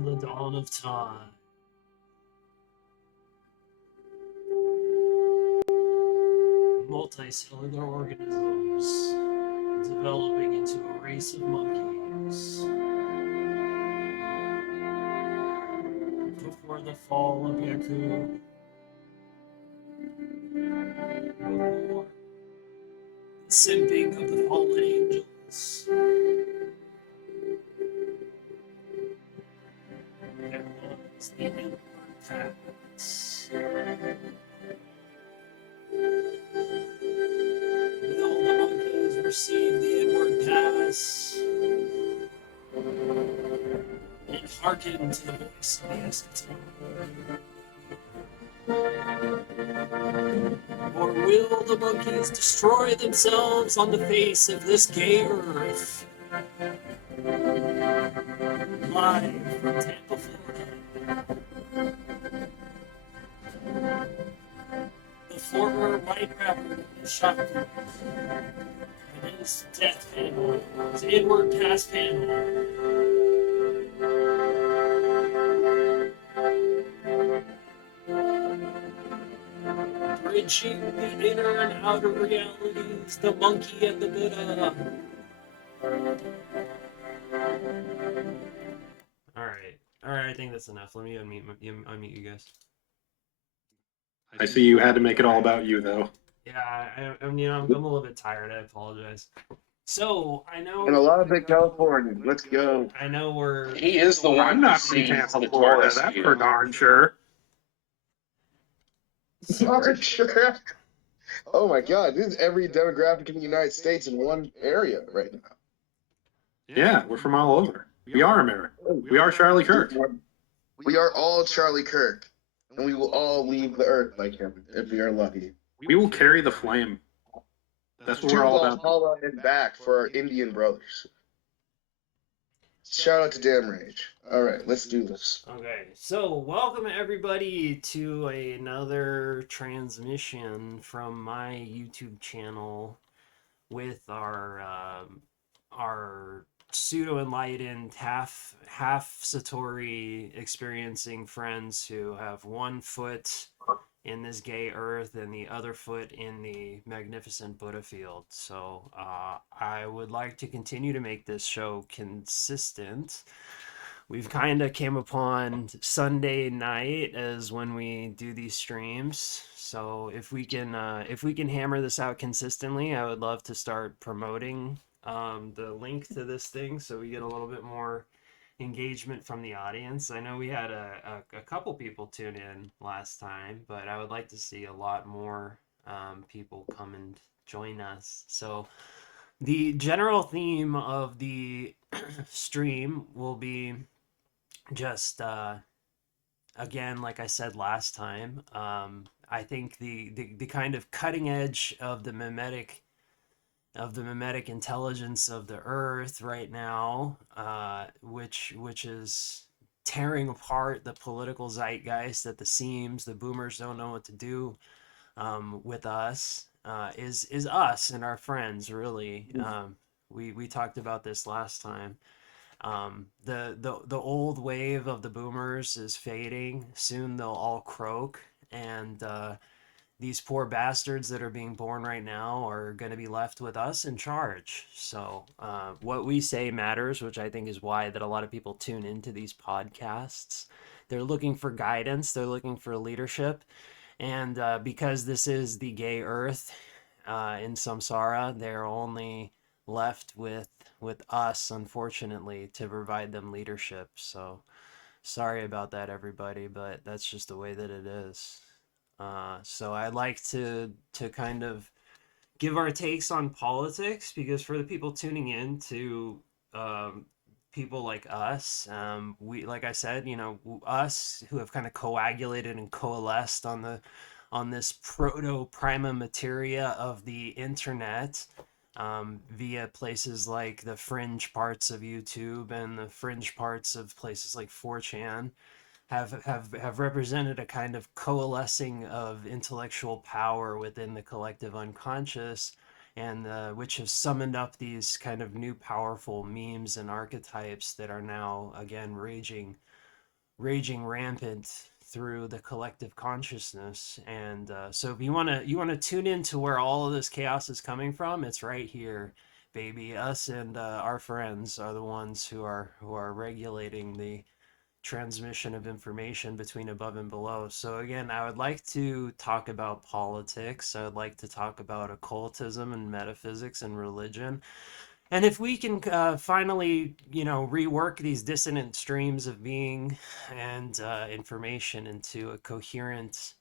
from the dawn of time. Multicellular organisms developing into a race of monkeys before the fall of Yakub, before the simping of the fallen angels. There was the inward paths. Will the monkeys receive the inward pass and hearken to the voice of the eschaton? Or will the monkeys destroy themselves on the face of this gay earth? Live from Tampa, Florida. The former white rapper Shotgun and his death panel, his inward pass panel. Bridging the inner and outer realities, the monkey and the Buddha. Alright, I think that's enough. Let me unmute you guys. I see you had to make it all about you, though. Yeah, I'm a little bit tired. I apologize. So, I know... And a lot of big California. Let's go. I know we're... He is the one I'm not who from sees Tampa, the Florida, tallest that's view. for darn sure. Sorry, sure. Oh my God, this is every demographic in the United States in one area right now. Yeah, we're from all over. We are America. We are Charlie Kirk. We are all Charlie Kirk, and we will all leave the earth like him if we are lucky. We will carry the flame. That's what To we're all about. Valhalla and back for our Indian brothers. Shout out to Damn Rage. All right, let's do this. Okay, so welcome everybody to another transmission from my YouTube channel with our pseudo-enlightened half Satori experiencing friends who have one foot in this gay earth and the other foot in the magnificent Buddha field. So I would like to continue to make this show consistent. We've kind of came upon Sunday night as when we do these streams. So if we can hammer this out consistently, I would love to start promoting the link to this thing so we get a little bit more engagement from the audience. I know we had a couple people tune in last time, but I would like to see a lot more people come and join us. So the general theme of the stream will be just again, like I said last time, I think the kind of cutting edge of the mimetic intelligence of the earth right now, which is tearing apart the political zeitgeist at the seams. The boomers don't know what to do with us. Is us and our friends, really. We talked about this last time. The old wave of the boomers is fading. Soon they'll all croak, and these poor bastards that are being born right now are going to be left with us in charge. So what we say matters, which I think is why that a lot of people tune into these podcasts. They're looking for guidance. They're looking for leadership. And because this is the gay earth in samsara, they're only left with us, unfortunately, to provide them leadership. So sorry about that, everybody, but that's just the way that it is. So I'd like to kind of give our takes on politics, because for the people tuning in to people like us, we, like I said, us who have kind of coagulated and coalesced on this proto prima materia of the internet, via places like the fringe parts of YouTube and the fringe parts of places like 4chan, have represented a kind of coalescing of intellectual power within the collective unconscious, and which have summoned up these kind of new powerful memes and archetypes that are now again raging raging rampant through the collective consciousness. And so if you want to tune into where all of this chaos is coming from, it's right here, baby. Us and our friends are the ones who are regulating the transmission of information between above and below. So again, I would like to talk about politics. I would like to talk about occultism and metaphysics and religion. And if we can finally, rework these dissonant streams of being and information into a coherent,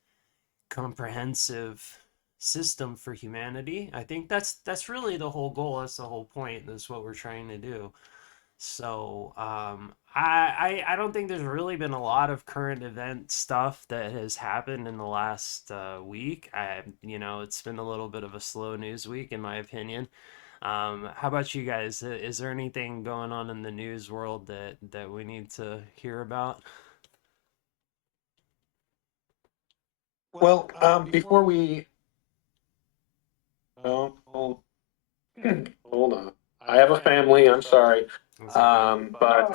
comprehensive system for humanity, I think that's really the whole goal. That's the whole point. That's what we're trying to do. So I don't think there's really been a lot of current event stuff that has happened in the last week. It's been a little bit of a slow news week in my opinion. How about you guys? Is there anything going on in the news world that we need to hear about? Well, before we, oh, hold on. I have a family. I'm sorry. But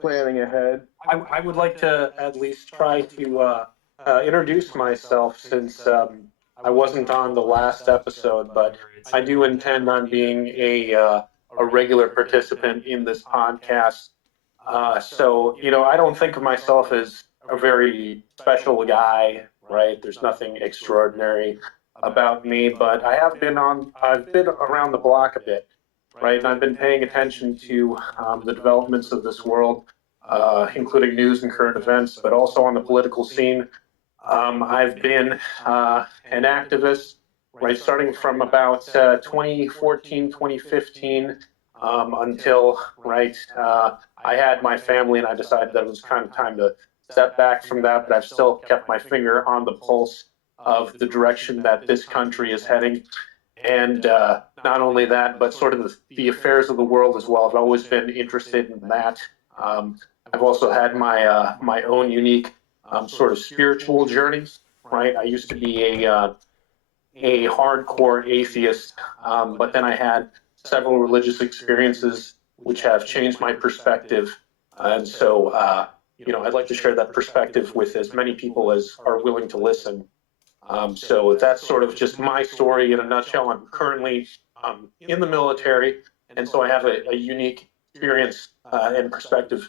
planning ahead. I would like to at least try to introduce myself since I wasn't on the last episode, but I do intend on being a regular participant in this podcast. So, I don't think of myself as a very special guy, right? There's nothing extraordinary about me, but I've been around the block a bit, right? And I've been paying attention to the developments of this world, including news and current events, but also on the political scene. I've been an activist, right, starting from about 2014, 2015, until, right, I had my family and I decided that it was kind of time to step back from that, but I've still kept my finger on the pulse of the direction that this country is heading. And not only that, but sort of the affairs of the world as well. I've always been interested in that. I've also had my own unique sort of spiritual journeys. Right, I used to be a hardcore atheist, but then I had several religious experiences which have changed my perspective, and so I'd like to share that perspective with as many people as are willing to listen. So that's sort of just my story in a nutshell. I'm currently in the military, and so I have a unique experience and perspective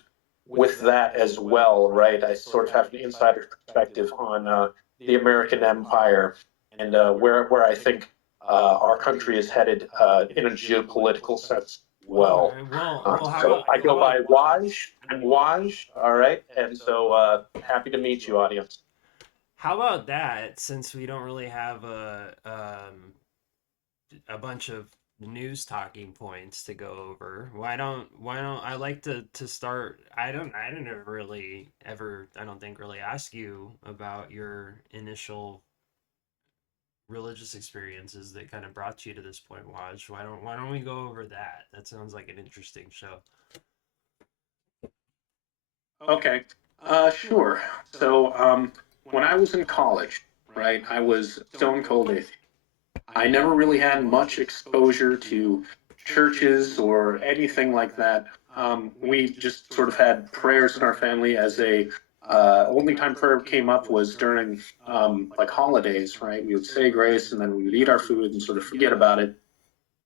with that as well, right? I sort of have an insider perspective on the American Empire and where I think our country is headed in a geopolitical sense. Well, Okay, well, how so about I how go about by Waj. I'm Waj. All right, and so happy to meet you, audience. how about that? Since we don't really have a bunch of news talking points to go over. Why don't I like to start? I didn't ever I don't think really ask you about your initial religious experiences that kind of brought you to this point, Waj. Why don't we go over that? That sounds like an interesting show. Okay, sure. So when I was in college, right, I was stone cold atheist. I never really had much exposure to churches or anything like that. We just sort of had prayers in our family as a only time prayer came up was during like holidays, right? We would say grace and then we would eat our food and sort of forget about it.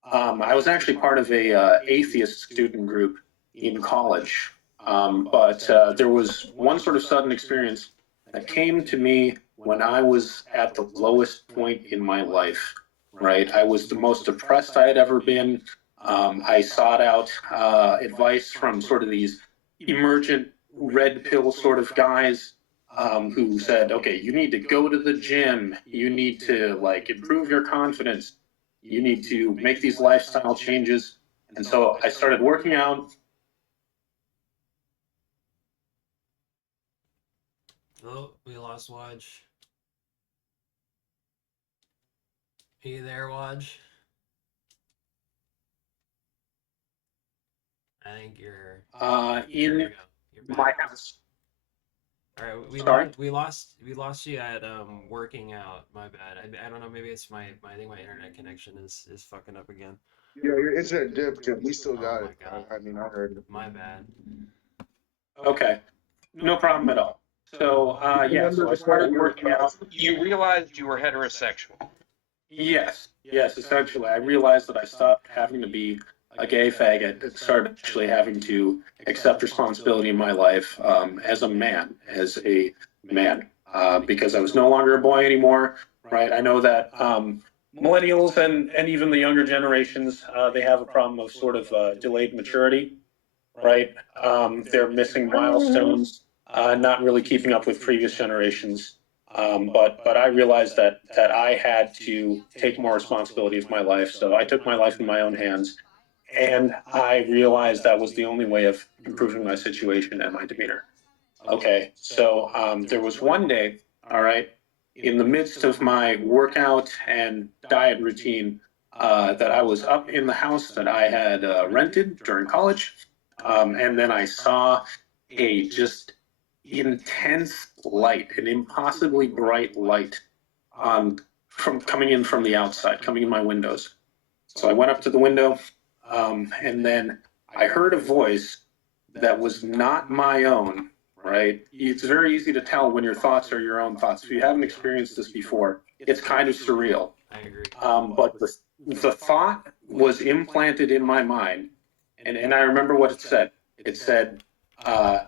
I was actually part of a atheist student group in college, but there was one sort of sudden experience that came to me when I was at the lowest point in my life. Right, I was the most depressed I had ever been. I sought out advice from sort of these emergent red pill sort of guys who said, "Okay, you need to go to the gym. You need to like improve your confidence. You need to make these lifestyle changes." And so I started working out. Oh, we lost Waj. Are you there, Waj? I think you're. There we In go. You're back. my house. All right, Sorry. we lost you at working out. My bad. I don't know. Maybe it's I think my internet connection is fucking up again. Yeah, your internet dipped, and we still Oh got my it. god. I mean, I heard it. My bad. Okay, no problem at all. So, so I started working out. You realized you were heterosexual. Yes, essentially. I realized that I stopped having to be a gay faggot and started actually having to accept responsibility in my life as a man, because I was no longer a boy anymore, right? I know that millennials and even the younger generations, they have a problem of sort of delayed maturity, right? They're missing milestones, not really keeping up with previous generations. But I realized that I had to take more responsibility of my life. So I took my life in my own hands, and I realized that was the only way of improving my situation and my demeanor. Okay, so there was one day, all right, in the midst of my workout and diet routine, that I was up in the house that I had rented during college, and then I saw a just intense light, an impossibly bright light, from coming in from the outside, coming in my windows. So I went up to the window, and then I heard a voice that was not my own, right? It's very easy to tell when your thoughts are your own thoughts. If you haven't experienced this before, it's kind of surreal. I agree. But the thought was implanted in my mind, and I remember what it said. It said, uh,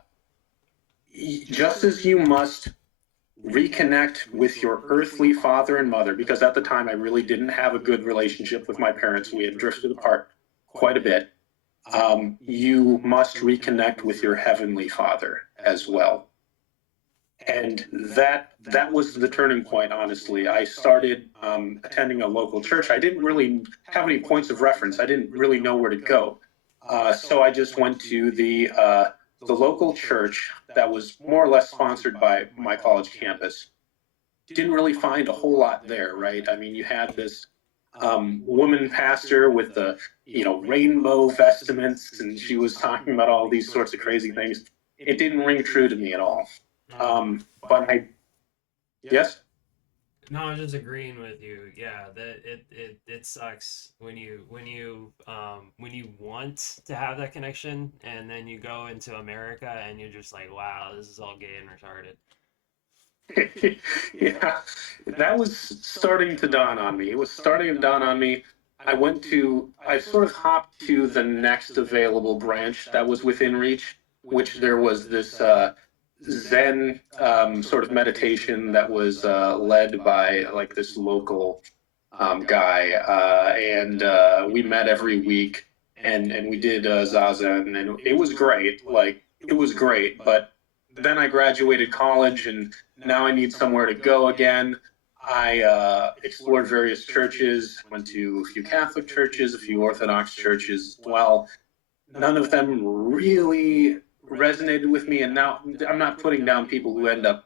just as you must reconnect with your earthly father and mother, because at the time I really didn't have a good relationship with my parents. We had drifted apart quite a bit. You must reconnect with your heavenly father as well. And that was the turning point, honestly. I started attending a local church. I didn't really have any points of reference. I didn't really know where to go. So I just went to the local church that was more or less sponsored by my college campus. Didn't really find a whole lot there, right? I mean, you had this woman pastor with the rainbow vestments, and she was talking about all these sorts of crazy things. It didn't ring true to me at all. But I yes. No, I was just agreeing with you. Yeah, that it sucks when you want to have that connection and then you go into America and you're just like, wow, this is all gay and retarded. Yeah, that was starting to dawn on me. It was starting to dawn on me. I sort of hopped to the next available branch that was within reach, which there was this Zen sort of meditation that was led by like this local guy, and we met every week, and we did zazen, and it was great. Like it was great, but then I graduated college, and now I need somewhere to go again. I explored various churches, went to a few Catholic churches, a few Orthodox churches as well. None of them really resonated with me, and now I'm not putting down people who end up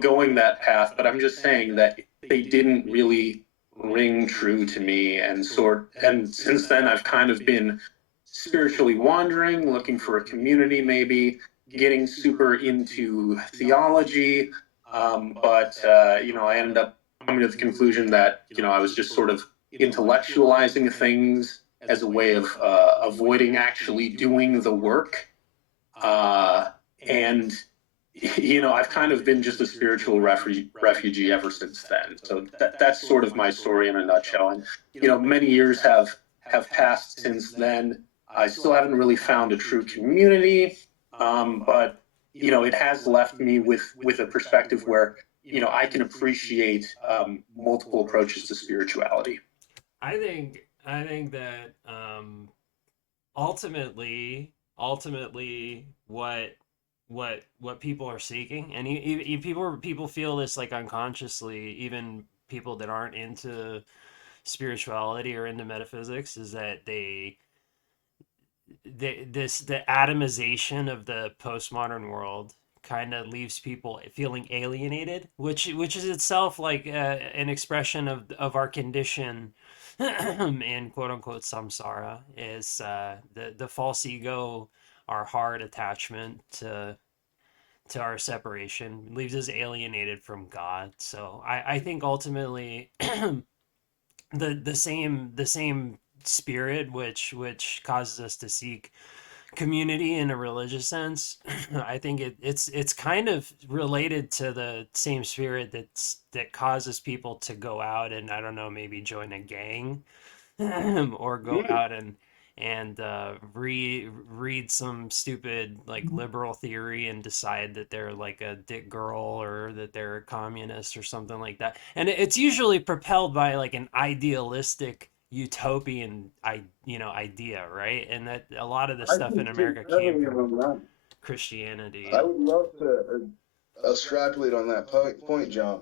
going that path, but I'm just saying that they didn't really ring true to me, and since then I've kind of been spiritually wandering, looking for a community, maybe getting super into theology. But I ended up coming to the conclusion that I was just sort of intellectualizing things as a way of avoiding actually doing the work. And I've kind of been just a spiritual refugee ever since then. So that's sort of my story in a nutshell. And many years have passed since then. I still haven't really found a true community, but it has left me with a perspective where I can appreciate multiple approaches to spirituality. I think that ultimately what people are seeking, and people feel this like unconsciously, even people that aren't into spirituality or into metaphysics, is that the atomization of the postmodern world kind of leaves people feeling alienated, which is itself like an expression of our condition in quote unquote samsara, is the false ego, our hard attachment to our separation leaves us alienated from God. So I think ultimately the same spirit which causes us to seek community in a religious sense. I think it's kind of related to the same spirit that causes people to go out and, I don't know, maybe join a gang or go out and read some stupid like liberal theory and decide that they're like a dick girl or that they're a communist or something like that. And it's usually propelled by like an idealistic utopian idea, right? And that a lot of the I stuff can in speak America came heavily from on that. Christianity. I would love to extrapolate on that point, John.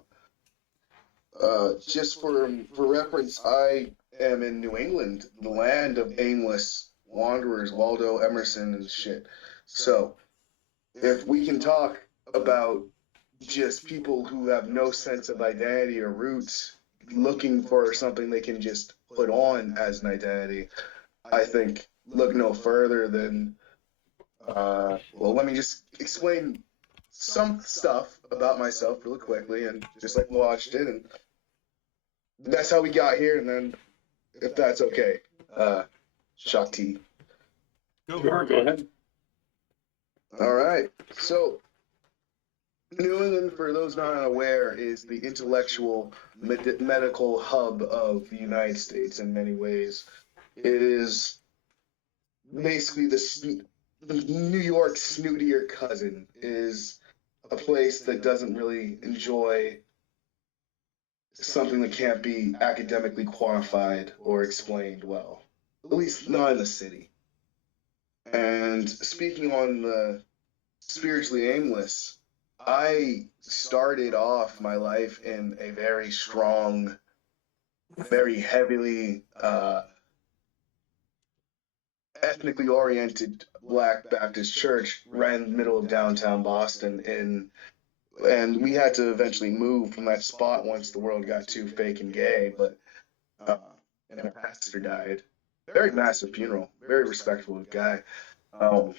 Just for reference, I am in New England, the land of aimless wanderers, Waldo Emerson and shit. So if we can talk about just people who have no sense of identity or roots, looking for something they can just put on as an identity, I think look no further than well, let me just explain some stuff about myself really quickly, and just like watched it, and that's how we got here. And then, if that's okay, Shakti. Sure, go ahead. All right. So, New England, for those not unaware, is the intellectual medical hub of the United States in many ways. It is basically the New York snootier cousin. Is a place that doesn't really enjoy something that can't be academically quantified or explained well, at least not in the city. And speaking on the spiritually aimless, I started off my life in a very strong, very heavily ethnically oriented Black Baptist church right in the middle of downtown Boston. And we had to eventually move from that spot once the world got too fake and gay. But uh, and a pastor died. Very massive funeral. Very respectful guy. Um,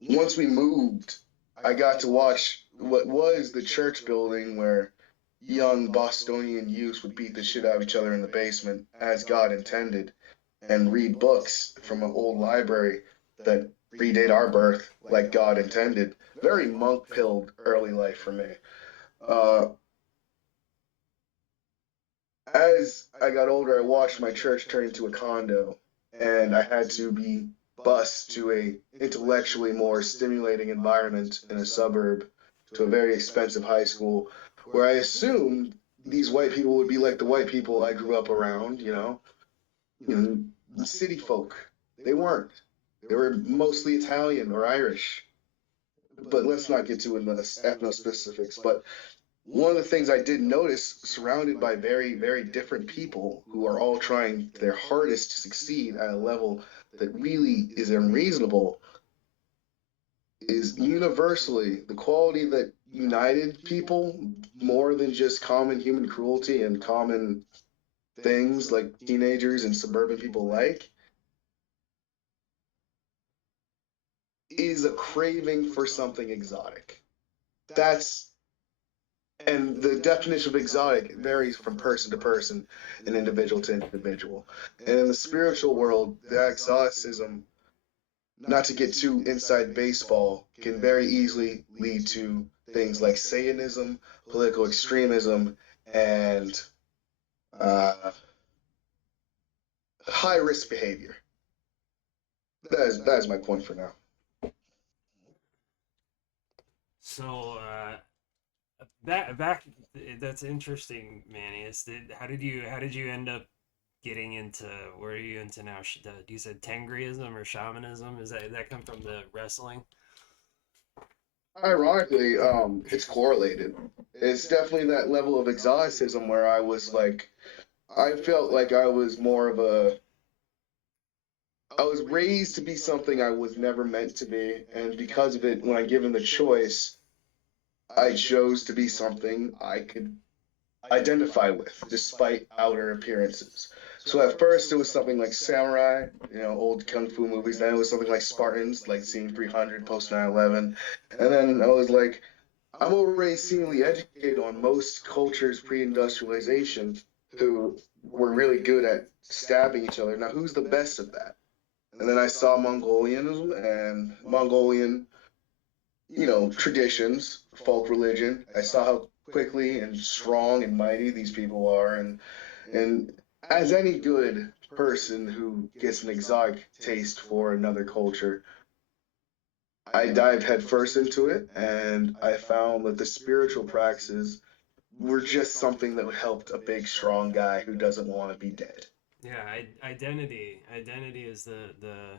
Once we moved, I got to watch what was the church building where young Bostonian youths would beat the shit out of each other in the basement, as God intended, and read books from an old library that predate our birth, like God intended. Very monk-pilled early life for me. Uh, as I got older, I watched my church turn into a condo, and I had to be bused to a intellectually more stimulating environment in a suburb, to a very expensive high school, where I assumed these white people would be like the white people I grew up around, city folk. They weren't. They were mostly Italian or Irish. But let's not get too into the ethno specifics. But one of the things I did notice, surrounded by very, very different people who are all trying their hardest to succeed at a level that really is unreasonable, is universally the quality that united people more than just common human cruelty and common things like teenagers and suburban people like, is a craving for something exotic. That's And the definition of exotic varies from person to person and individual to individual. And in the spiritual world, the exoticism, not to get too inside baseball, can very easily lead to things like Satanism, political extremism, and high risk behavior. That is my point for now. So back that's interesting, Manny. How did you end up getting into, where are you into now? You said Tengriism or shamanism? Is that come from the wrestling? Ironically, it's correlated. It's definitely that level of exoticism where I was like, I felt like I was raised to be something I was never meant to be, and because of it, when I given the choice, I chose to be something I could identify with, despite outer appearances. So at first, it was something like samurai, old kung fu movies. Then it was something like Spartans, like seeing 300 post 9/11, and then I was like, I'm already seemingly educated on most cultures pre-industrialization who were really good at stabbing each other. Now, who's the best at that? And then I saw Mongolianism and Mongolian, traditions, folk religion. I saw how quickly and strong and mighty these people are, and as any good person who gets an exotic taste for another culture, I dived headfirst into it, and I found that the spiritual practices were just something that helped a big, strong guy who doesn't want to be dead. Yeah, identity is the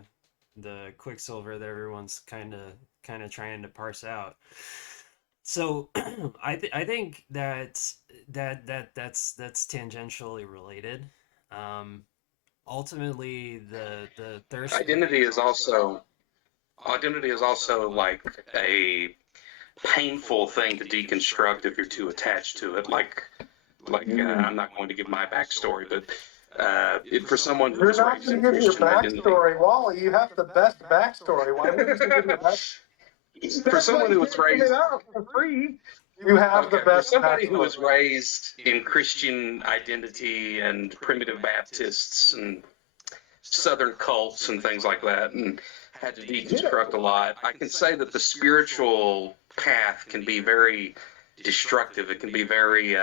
quicksilver that everyone's kind of trying to parse out. So I think that's tangentially related. Um, Ultimately, the thirst for Identity is also identity is also like a painful thing to deconstruct if you're too attached to it. I'm not going to give my backstory, but for someone who You're was not raised going in to give your Christian identity, backstory, Wally. You have the best backstory. Why wouldn't you give your back? for That's why someone you who was can't give it raised out for free. You have the Okay, for best somebody who was backstory. raised in Christian identity and primitive Baptists and Southern cults and things like that, and had to deconstruct a lot, I can say that the spiritual path can be very destructive. It can be very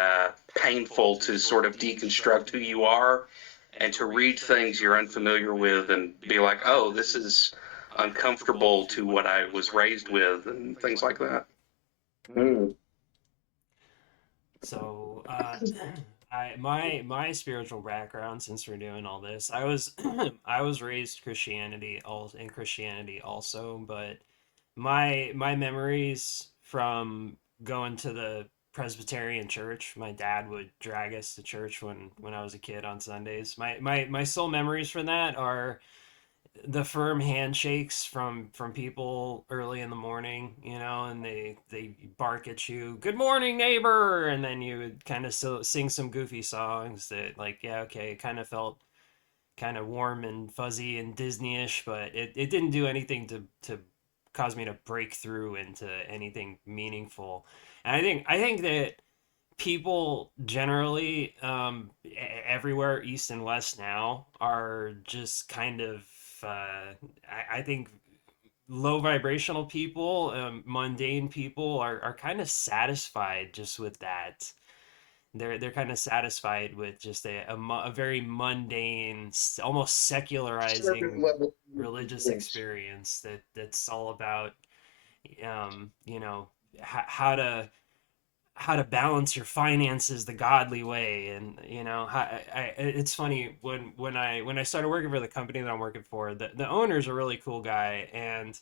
painful to sort of deconstruct who you are and to read things you're unfamiliar with and be like, oh, this is uncomfortable to what I was raised with and things like that. Mm. So, my spiritual background, since we're doing all this, I was I was raised Christianity also, but my memories from going to the Presbyterian church, my dad would drag us to church when I was a kid on Sundays. My sole memories from that are the firm handshakes from people early in the morning, and they bark at you, "Good morning, neighbor," and then you would kind of sing some goofy songs that, like, yeah, okay, it kind of felt kind of warm and fuzzy and Disney-ish, but it didn't do anything to cause me to break through into anything meaningful. And I think that people generally, everywhere east and west now, are just kind of, I think, low vibrational people, mundane people are kind of satisfied just with that. They're kind of satisfied with just a very mundane, almost Certain secularizing level. religious experience that's all about, um, you know, how to balance your finances the godly way. And it's funny, when I started working for the company that I'm working for, the owner's a really cool guy, and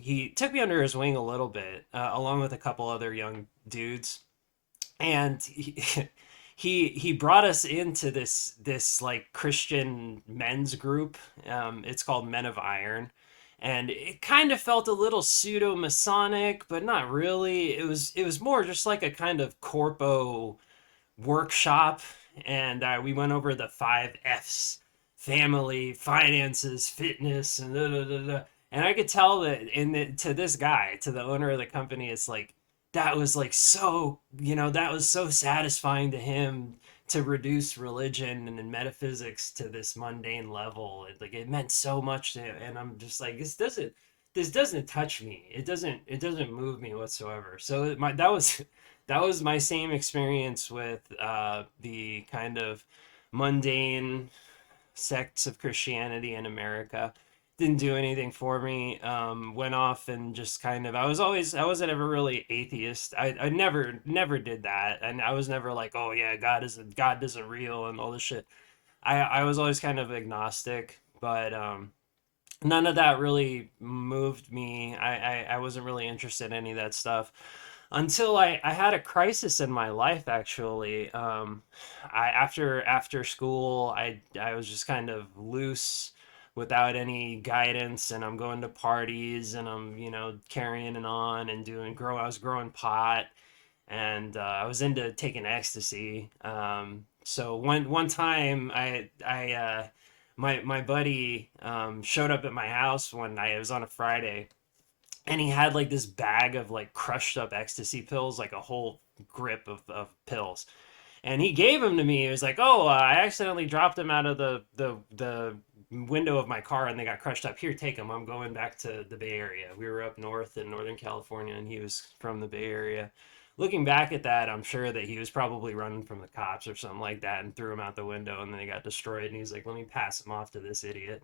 he took me under his wing a little bit, along with a couple other young dudes, and he brought us into this like Christian men's group. It's called Men of Iron, and it kind of felt a little pseudo Masonic, but not really. It was more just like a kind of corpo workshop, and we went over the 5 F's: family, finances, fitness, and da, da, da, da. And I could tell that to this guy, to the owner of the company, it's like that was like so, that was so satisfying to him, to reduce religion and metaphysics to this mundane level. It meant so much to him, and I'm just like, this doesn't touch me. It doesn't move me whatsoever. So that was my same experience with the kind of mundane sects of Christianity in America. Didn't do anything for me. Went off and just kind of, I wasn't ever really atheist. I never did that, and I was never like, oh yeah, God isn't real and all this shit. I was always kind of agnostic, but none of that really moved me. I wasn't really interested in any of that stuff until I had a crisis in my life, actually. After school, I was just kind of loose without any guidance, and I'm going to parties, and I'm carrying it on and I was growing pot, and I was into taking ecstasy. So one time, my buddy showed up at my house one night. It was on a Friday, and he had like this bag of like crushed up ecstasy pills, like a whole grip of pills. And he gave them to me. He was like, "Oh, I accidentally dropped them out of the window of my car and they got crushed up. Here, take them. I'm going back to the Bay Area. We were up north in Northern California, and he was from the Bay Area. Looking back at that, I'm sure that he was probably running from the cops or something like that and threw him out the window, and then they got destroyed. And he's like, let me pass him off to this idiot.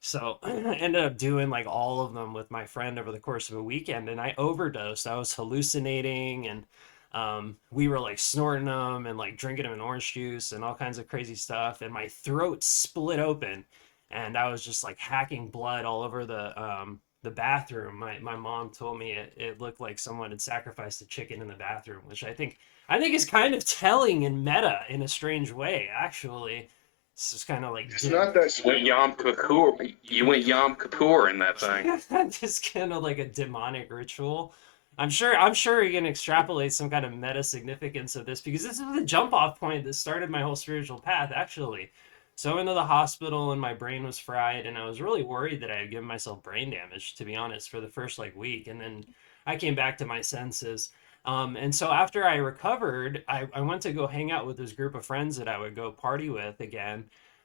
So I ended up doing like all of them with my friend over the course of a weekend, and I overdosed. I was hallucinating, and we were like snorting them and like drinking them in orange juice and all kinds of crazy stuff. And my throat split open, and I was just like hacking blood all over the bathroom. My mom told me it looked like someone had sacrificed a chicken in the bathroom, which I think is kind of telling and meta in a strange way, actually. It's just kind of like It's not that Went Yom Kippur. You went Yom Kippur in that thing. just kind of like a demonic ritual. I'm sure you can extrapolate some kind of meta significance of this because this is the jump off point that started my whole spiritual path, actually. So I went to the hospital and my brain was fried, and I was really worried that I had given myself brain damage, to be honest, for the first like week. And then I came back to my senses. And so after I recovered, I went to go hang out with this group of friends that I would go party with again.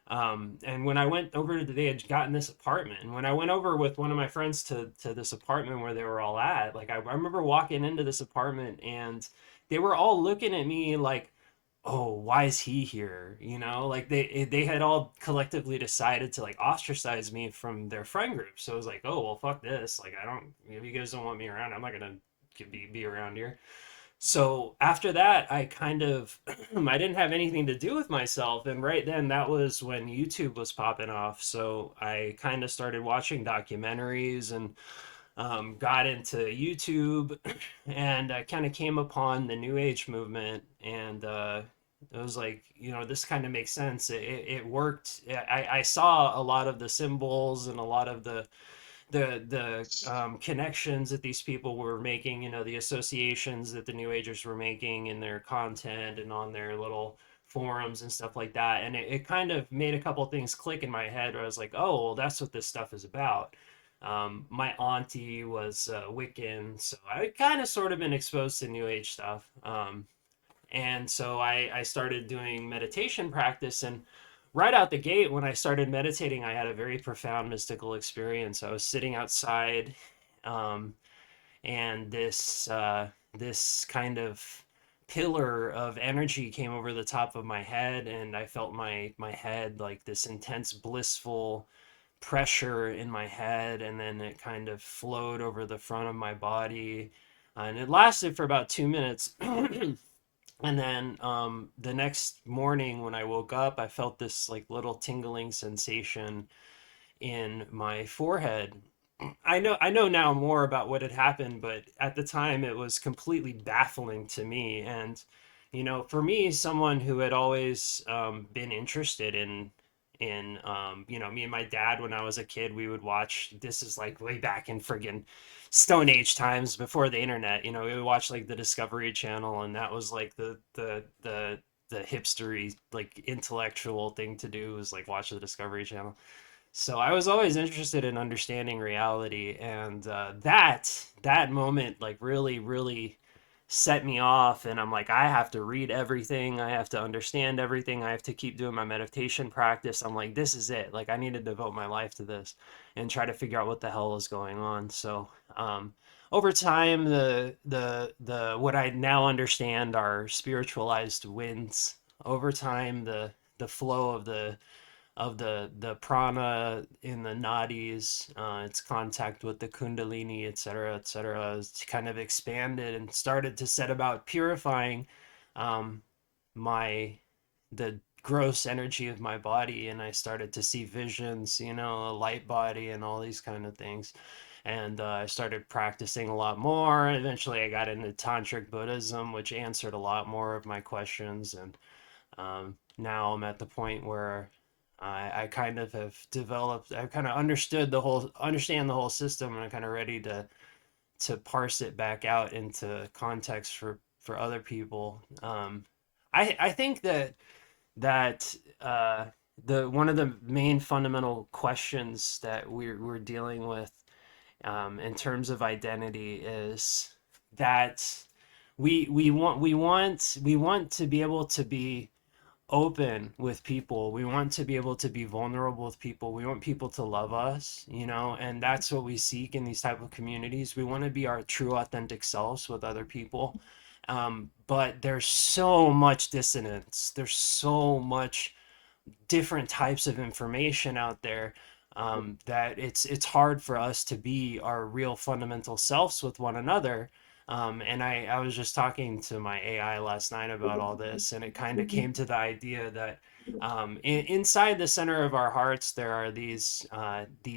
And when I went over to, they had gotten this apartment. And when I went over with one of my friends to this apartment where they were all at, like I remember walking into this apartment and they were all looking at me like, oh, why is he here? You know, like they had all collectively decided to like ostracize me from their friend group. So it was like, oh, well, fuck this. Like, I don't, if you guys don't want me around, I'm not gonna be around here. So after that, I kind of I didn't have anything to do with myself, and right then that was when YouTube was popping off. So I kind of started watching documentaries and got into YouTube, and I kind of came upon the New Age movement, and it was like, this kind of makes sense. It worked. I saw a lot of the symbols and a lot of the connections that these people were making, the associations that the New Agers were making in their content and on their little forums and stuff like that. And it kind of made a couple things click in my head where I was like, oh, well, that's what this stuff is about. My auntie was Wiccan, so I kind of sort of been exposed to New Age stuff. And so I started doing meditation practice. And right out the gate, when I started meditating, I had a very profound mystical experience. I was sitting outside, um, and this kind of pillar of energy came over the top of my head, and I felt my head like this intense blissful pressure in my head, and then it kind of flowed over the front of my body, and it lasted for about 2 minutes. And then the next morning when I woke up, I felt this like little tingling sensation in my forehead. I know now more about what had happened, but at the time it was completely baffling to me. And for me, someone who had always been interested in me and my dad when I was a kid, we would watch. This is like way back in friggin' Stone Age times before the internet. We would watch like the Discovery Channel, and that was like the hipstery like intellectual thing to do was like watch the Discovery Channel. So I was always interested in understanding reality, and that moment like really set me off. And I'm like, I have to read everything, I have to understand everything, I have to keep doing my meditation practice. I'm like, this is it. Like, I need to devote my life to this and try to figure out what the hell is going on. So over time, the what I now understand are spiritualized winds. Over time, the flow of the prana in the nadis, its contact with the kundalini, etc., it's kind of expanded and started to set about purifying um, my the gross energy of my body, and I started to see visions, a light body and all these kind of things. And I started practicing a lot more. Eventually, I got into tantric Buddhism, which answered a lot more of my questions. And now I'm at the point where I kind of have developed, I kind of understand the whole system, and I'm kind of ready to parse it back out into context for other people. I think that the one of the main fundamental questions that we're dealing with in terms of identity is that we want to be able to be open with people. We want to be able to be vulnerable with people. We want people to love us, you know, and that's what we seek in these type of communities. We want to be our true authentic selves with other people. But there's so much dissonance. There's so much different types of information out there, that it's hard for us to be our real fundamental selves with one another. And I was just talking to my AI last night about all this, and it kind of came to the idea that inside the center of our hearts there are these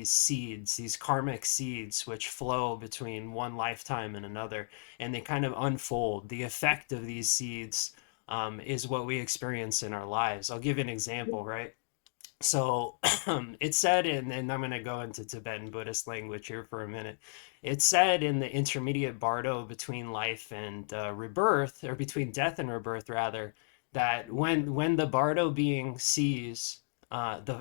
seeds, these karmic seeds, which flow between one lifetime and another, and they kind of unfold. The effect of these seeds is what we experience in our lives. I'll give you an example, right? So it said and I'm going to go into Tibetan Buddhist language here for a minute. It said in the intermediate bardo between life and rebirth, or between death and rebirth rather, that when the bardo being sees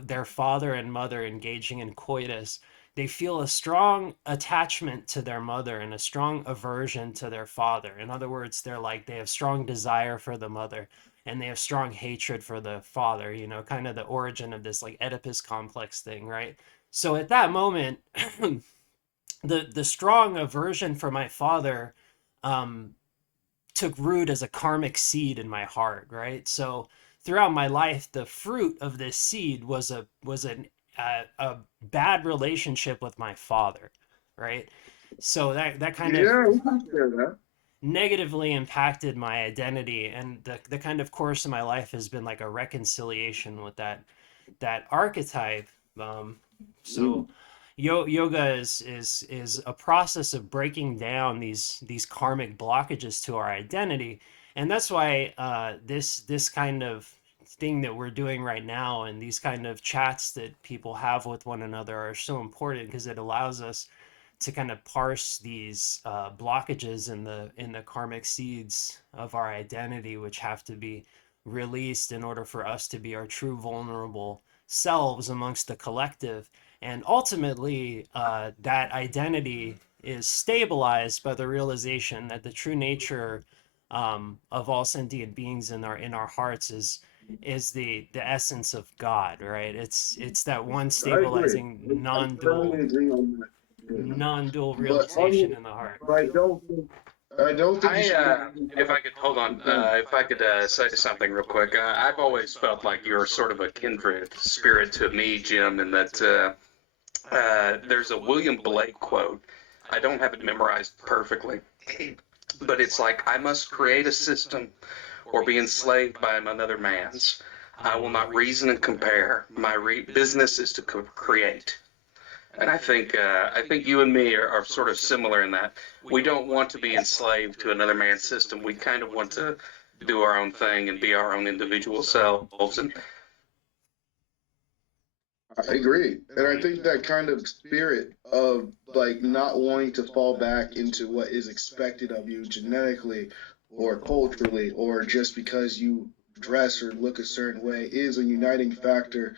their father and mother engaging in coitus, they feel a strong attachment to their mother and a strong aversion to their father. In other words, they're like, they have strong desire for the mother and they have strong hatred for the father, you know, kind of the origin of this like Oedipus complex thing, right? So at that moment, the strong aversion for my father um, took root as a karmic seed in my heart, right? So throughout my life, the fruit of this seed was a bad relationship with my father, right? So that kind of Yeah, we can share that. negatively impacted my identity, and the kind of course of my life has been like a reconciliation with that archetype. um so yoga is a process of breaking down these karmic blockages to our identity, and that's why this kind of thing that we're doing right now and these kind of chats that people have with one another are so important, because it allows us to kind of parse these blockages in the karmic seeds of our identity, which have to be released in order for us to be our true vulnerable selves amongst the collective. And ultimately, that identity is stabilized by the realization that the true nature of all sentient beings in our hearts is the essence of God, right? It's that one I agree. stabilizing I firmly non-dual agree on that. Yeah. non-dual But on, realization in the heart. but I don't think you I, should. if I could hold on, if I could say something real quick, I've always felt like you're sort of a kindred spirit to me, Jim, in that there's a William Blake quote. I don't have it memorized perfectly, but it's like, I must create a system or be enslaved by another man's. I will not reason and compare. My business is to create. And I think you and me are sort of similar in that we don't want to be enslaved to another man's system. We kind of want to do our own thing and be our own individual selves. And I agree. And I think that kind of spirit of like not wanting to fall back into what is expected of you genetically or culturally or just because you dress or look a certain way is a uniting factor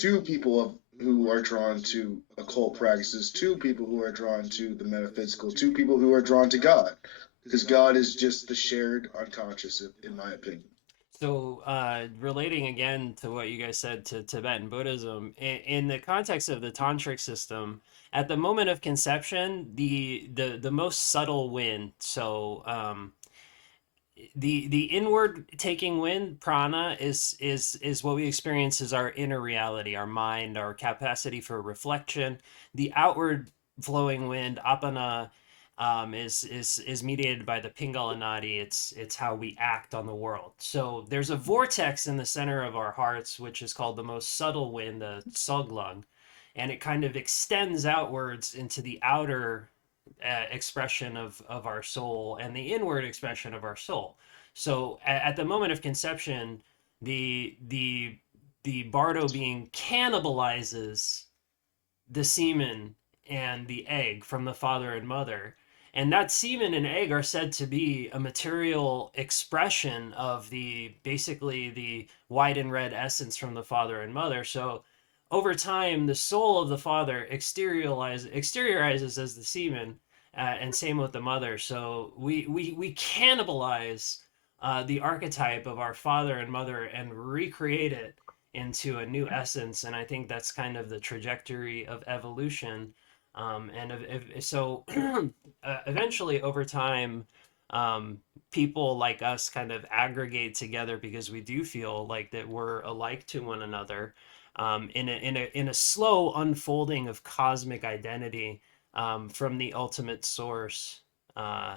to people who are drawn to occult practices, to people who are drawn to the metaphysical, to people who are drawn to God. Because God is just the shared unconscious, in my opinion. So, relating again to what you guys said to Tibetan Buddhism, in the context of the tantric system, at the moment of conception, the most subtle wind, so the inward taking wind, prana, is what we experience as our inner reality, our mind, our capacity for reflection. The outward flowing wind, apana, is mediated by the pingala nadi. It's how we act on the world. So there's a vortex in the center of our hearts, which is called the most subtle wind, the soglung, and it kind of extends outwards into the outer expression of our soul and the inward expression of our soul. So at the moment of conception, the bardo being cannibalizes the semen and the egg from the father and mother. And that semen and egg are said to be a material expression of the basically the white and red essence from the father and mother. So over time, the soul of the father exteriorizes as the semen, and same with the mother. So we cannibalize the archetype of our father and mother and recreate it into a new essence. And I think that's kind of the trajectory of evolution. So eventually, over time, people like us kind of aggregate together because we do feel like that we're alike to one another, in a slow unfolding of cosmic identity, from the ultimate source, uh,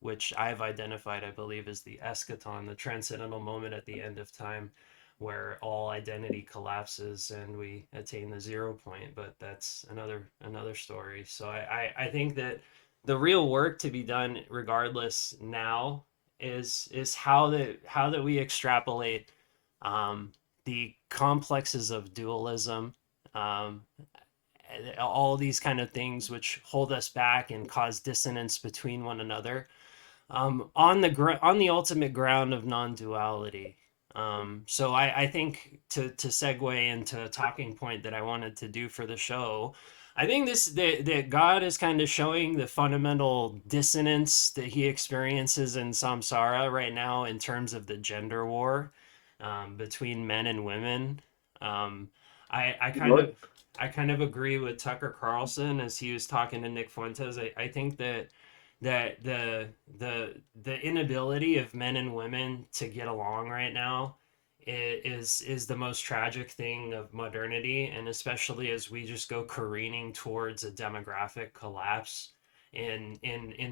which I've identified, I believe, as the eschaton, the transcendental moment at the end of time, where all identity collapses and we attain the 0 point. But that's another story. So I think that the real work to be done, regardless, now is how that we extrapolate, um, the complexes of dualism, um, all these kind of things which hold us back and cause dissonance between one another, on the ultimate ground of non-duality. So I think to segue into a talking point that I wanted to do for the show, I think that God is kind of showing the fundamental dissonance that he experiences in samsara right now in terms of the gender war, between men and women. Um, I kind of I kind of agree with Tucker Carlson as he was talking to Nick Fuentes. I think that the inability of men and women to get along right now is the most tragic thing of modernity, and especially as we just go careening towards a demographic collapse in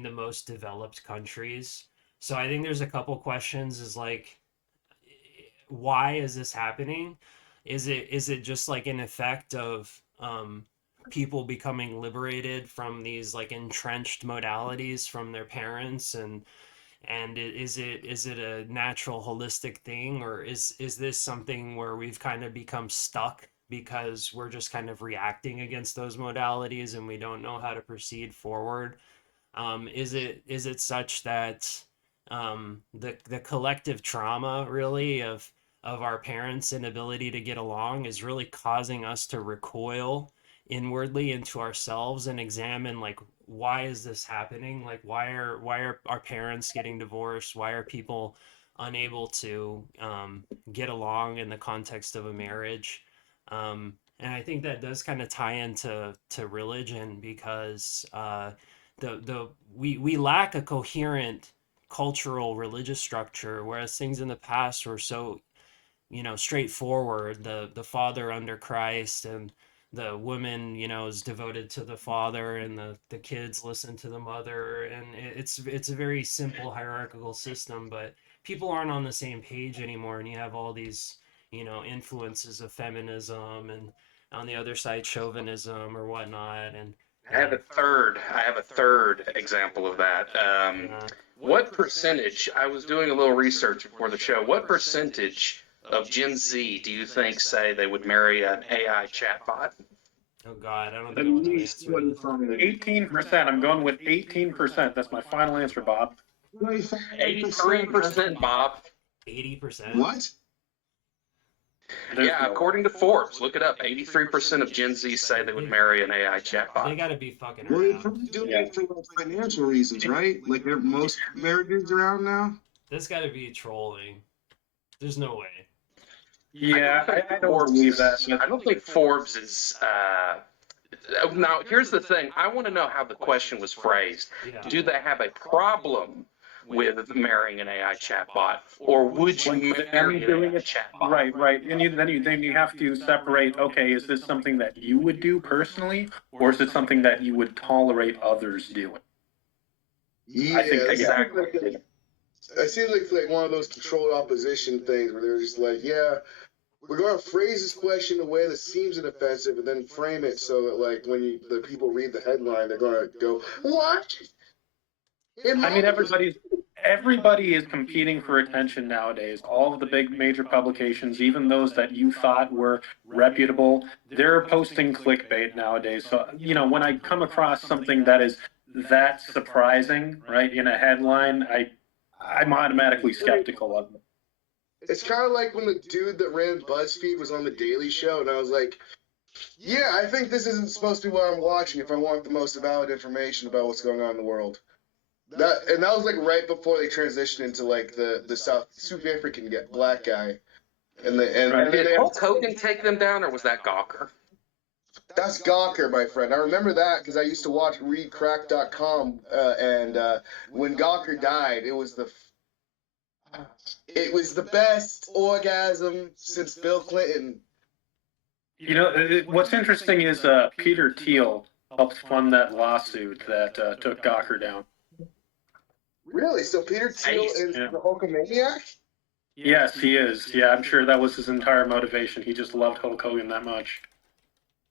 the most developed countries. So I think there's a couple questions, is like, why is this happening? Is it just like an effect of, people becoming liberated from these like entrenched modalities from their parents, and is it a natural holistic thing, or is this something where we've kind of become stuck because we're just kind of reacting against those modalities and we don't know how to proceed forward? Is it such that, the collective trauma, really, of our parents' inability to get along is really causing us to recoil inwardly into ourselves and examine, like, why is this happening? Like, why are our parents getting divorced? Why are people unable to, get along in the context of a marriage? And I think that does kind of tie into religion, because, we lack a coherent cultural religious structure, whereas things in the past were so, straightforward. The father under Christ, and the woman, is devoted to the father, and the kids listen to the mother, and it's a very simple hierarchical system. But people aren't on the same page anymore, and you have all these, influences of feminism, and on the other side, chauvinism or whatnot. And I have a third example of that. yeah. What percentage? I was doing a little research before the show. What percentage of Gen Z do you think say they would marry an AI chatbot? Oh God, I don't At think I want to least answer this. 18%. I'm going with 18%. That's my final answer, Bob. 83%, Bob. 80%. What? Yeah, according to Forbes, look it up. 83% of Gen Z say they would marry an AI They chatbot. got to be fucking Well, they're around. probably doing it for like financial reasons, right? Like most marriages around now. This got to be trolling. There's no way. Yeah, I don't believe that. I don't think Forbes is. Now, here's the thing. I want to know how the question was phrased. Yeah. Do they have a problem with marrying an AI chatbot, or would you marry an AI chatbot? Right. And then you have to separate, okay, is this something that you would do personally, or is it something that you would tolerate others doing? Yeah, I think exactly. I see like one of those controlled opposition things where they're just like, yeah, we're going to phrase this question in a way that seems inoffensive, and then frame it so that like when the people read the headline, they're going to go, what? I mean, everybody is competing for attention nowadays. All of the big major publications, even those that you thought were reputable, they're posting clickbait nowadays. So, when I come across something that is that surprising, right, in a headline, I'm automatically skeptical of it. It's kind of like when the dude that ran BuzzFeed was on the Daily Show, and I was like, yeah, I think this isn't supposed to be what I'm watching if I want the most valid information about what's going on in the world. that was like right before they transitioned into like the South African black guy, and Did they have, Hulk Hogan take them down, or was that Gawker? that's Gawker, my friend. I remember that because I used to watch readcrack.com, and when Gawker died, it was the best orgasm since Bill Clinton. What's interesting is Peter Thiel helped fund that lawsuit that took Gawker down. Really? So Peter Thiel is Yeah. the Hulkamaniac? Yes, he is. Yeah, I'm sure that was his entire motivation. He just loved Hulk Hogan that much.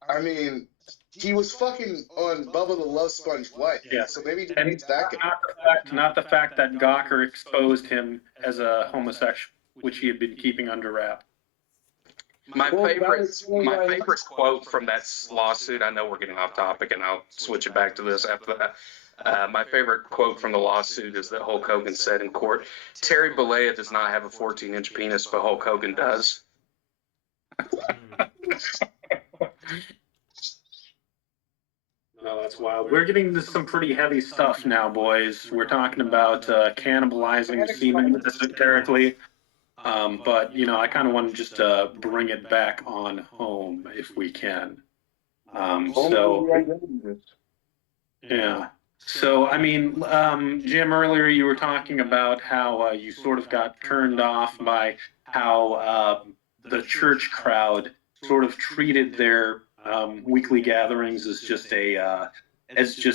I mean, he was fucking on Bubba the Love Sponge wife. Yeah. So maybe he And hates that guy. not the fact that Gawker exposed him as a homosexual, which he had been keeping under wrap. My favorite quote from that lawsuit. I know we're getting off topic, and I'll switch it back to this after that. My favorite quote from the lawsuit is that Hulk Hogan said in court, "Terry Bollea does not have a 14-inch penis, but Hulk Hogan does." No, that's wild. We're getting into some pretty heavy stuff now, boys. We're talking about cannibalizing semen esoterically. But, I kind of want to just bring it back on home if we can. Yeah. So, I mean, Jim, earlier you were talking about how you sort of got turned off by how the church crowd sort of treated their weekly gatherings as just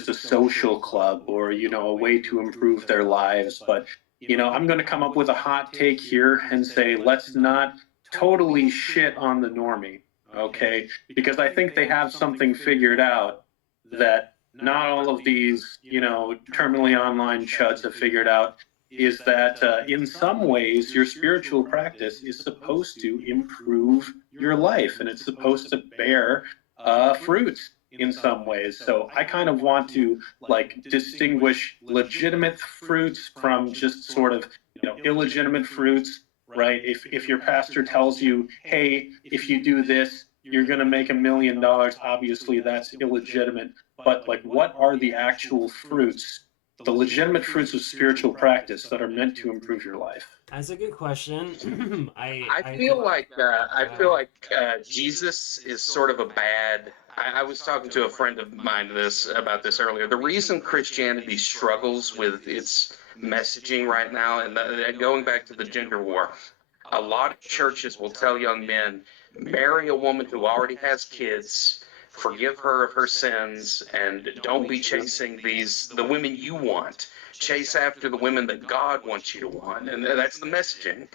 a social club or a way to improve their lives. But I'm going to come up with a hot take here and say let's not totally shit on the normie, okay? Because I think they have something figured out that not all of these, terminally online chuds have figured out, is that in some ways your spiritual practice is supposed to improve your life and it's supposed to bear fruits in some ways. So I kind of want to like distinguish legitimate fruits from just sort of, illegitimate fruits, right? If your pastor tells you, hey, if you do this, you're going to make $1 million, obviously that's illegitimate. But like, what are the actual fruits, the legitimate fruits of spiritual practice that are meant to improve your life? That's a good question. I feel like Jesus is sort of a bad. I was talking to a friend of mine about this earlier. The reason Christianity struggles with its messaging right now, and going back to the gender war, a lot of churches will tell young men, marry a woman who already has kids, forgive her of her sins, and don't be chasing the women you want. Chase after the women that God wants you to want, and that's the messaging.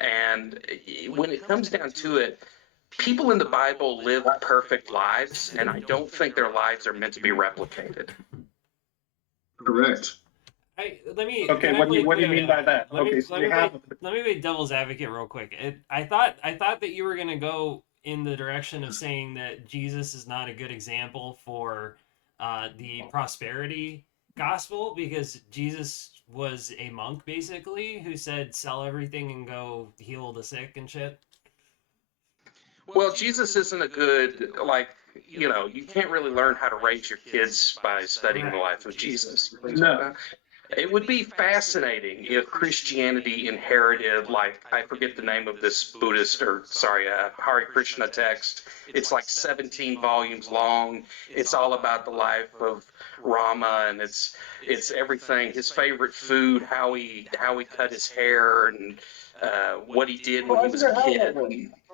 And when it comes down to it, people in the Bible live perfect lives, and I don't think their lives are meant to be replicated. Correct. Okay, what do you mean by that? Okay, so you have. Let me be devil's advocate real quick. I thought that you were gonna go in the direction of saying that Jesus is not a good example for the prosperity gospel because Jesus was a monk basically who said sell everything and go heal the sick and shit. Well, Jesus isn't a good, you can't really learn how to raise your kids by studying the life of Jesus. No. It would be fascinating if Christianity inherited, like, I forget the name of this Buddhist Hare Krishna text. It's like 17 volumes long. It's all about the life of Rama, and it's everything. His favorite food, how he cut his hair, and what he did when he was a kid.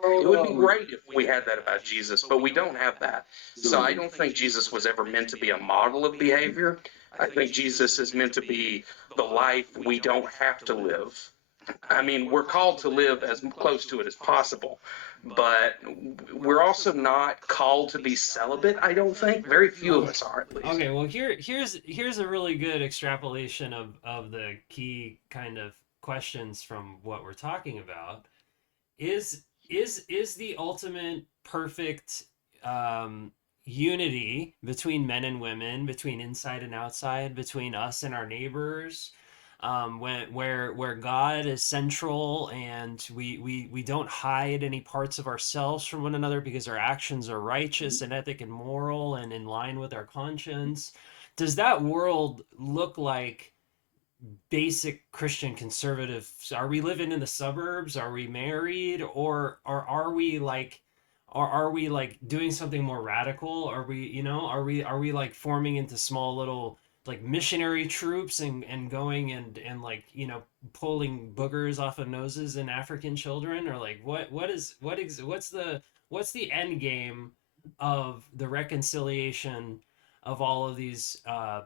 It would be great if we had that about Jesus, but we don't have that. So I don't think Jesus was ever meant to be a model of behavior. I think Jesus is meant to be the life we don't have to live. I mean, we're called to live as close to it as possible, but we're also not called to be celibate, I don't think. Very few of us are, at least. Okay, well here's a really good extrapolation of the key kind of questions from what we're talking about. Is the ultimate perfect unity between men and women, between inside and outside, between us and our neighbors, where God is central and we don't hide any parts of ourselves from one another because our actions are righteous and ethic and moral and in line with our conscience. Does that world look like basic Christian conservative. Are we living in the suburbs? Are we married? Or are we like, or are we like doing something more radical? Are we, are we like forming into small little like missionary troops and going and like, pulling boogers off of noses in African children? Or like what's the end game of the reconciliation of all of these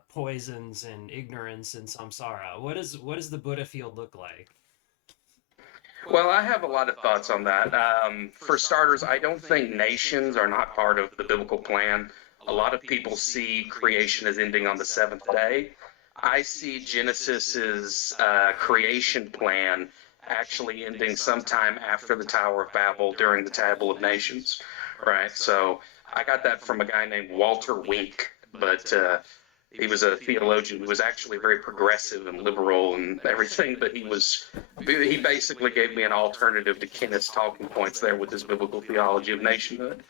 poisons and ignorance and samsara? What does the Buddha field look like? Well, I have a lot of thoughts on that. For starters, I don't think nations are not part of the biblical plan. A lot of people see creation as ending on the seventh day. I see Genesis's creation plan actually ending sometime after the Tower of Babel during the Table of Nations, right? So I got that from a guy named Walter Wink, but he was a theologian who was actually very progressive and liberal and everything, but he basically gave me an alternative to Kenneth's talking points there with his biblical theology of nationhood.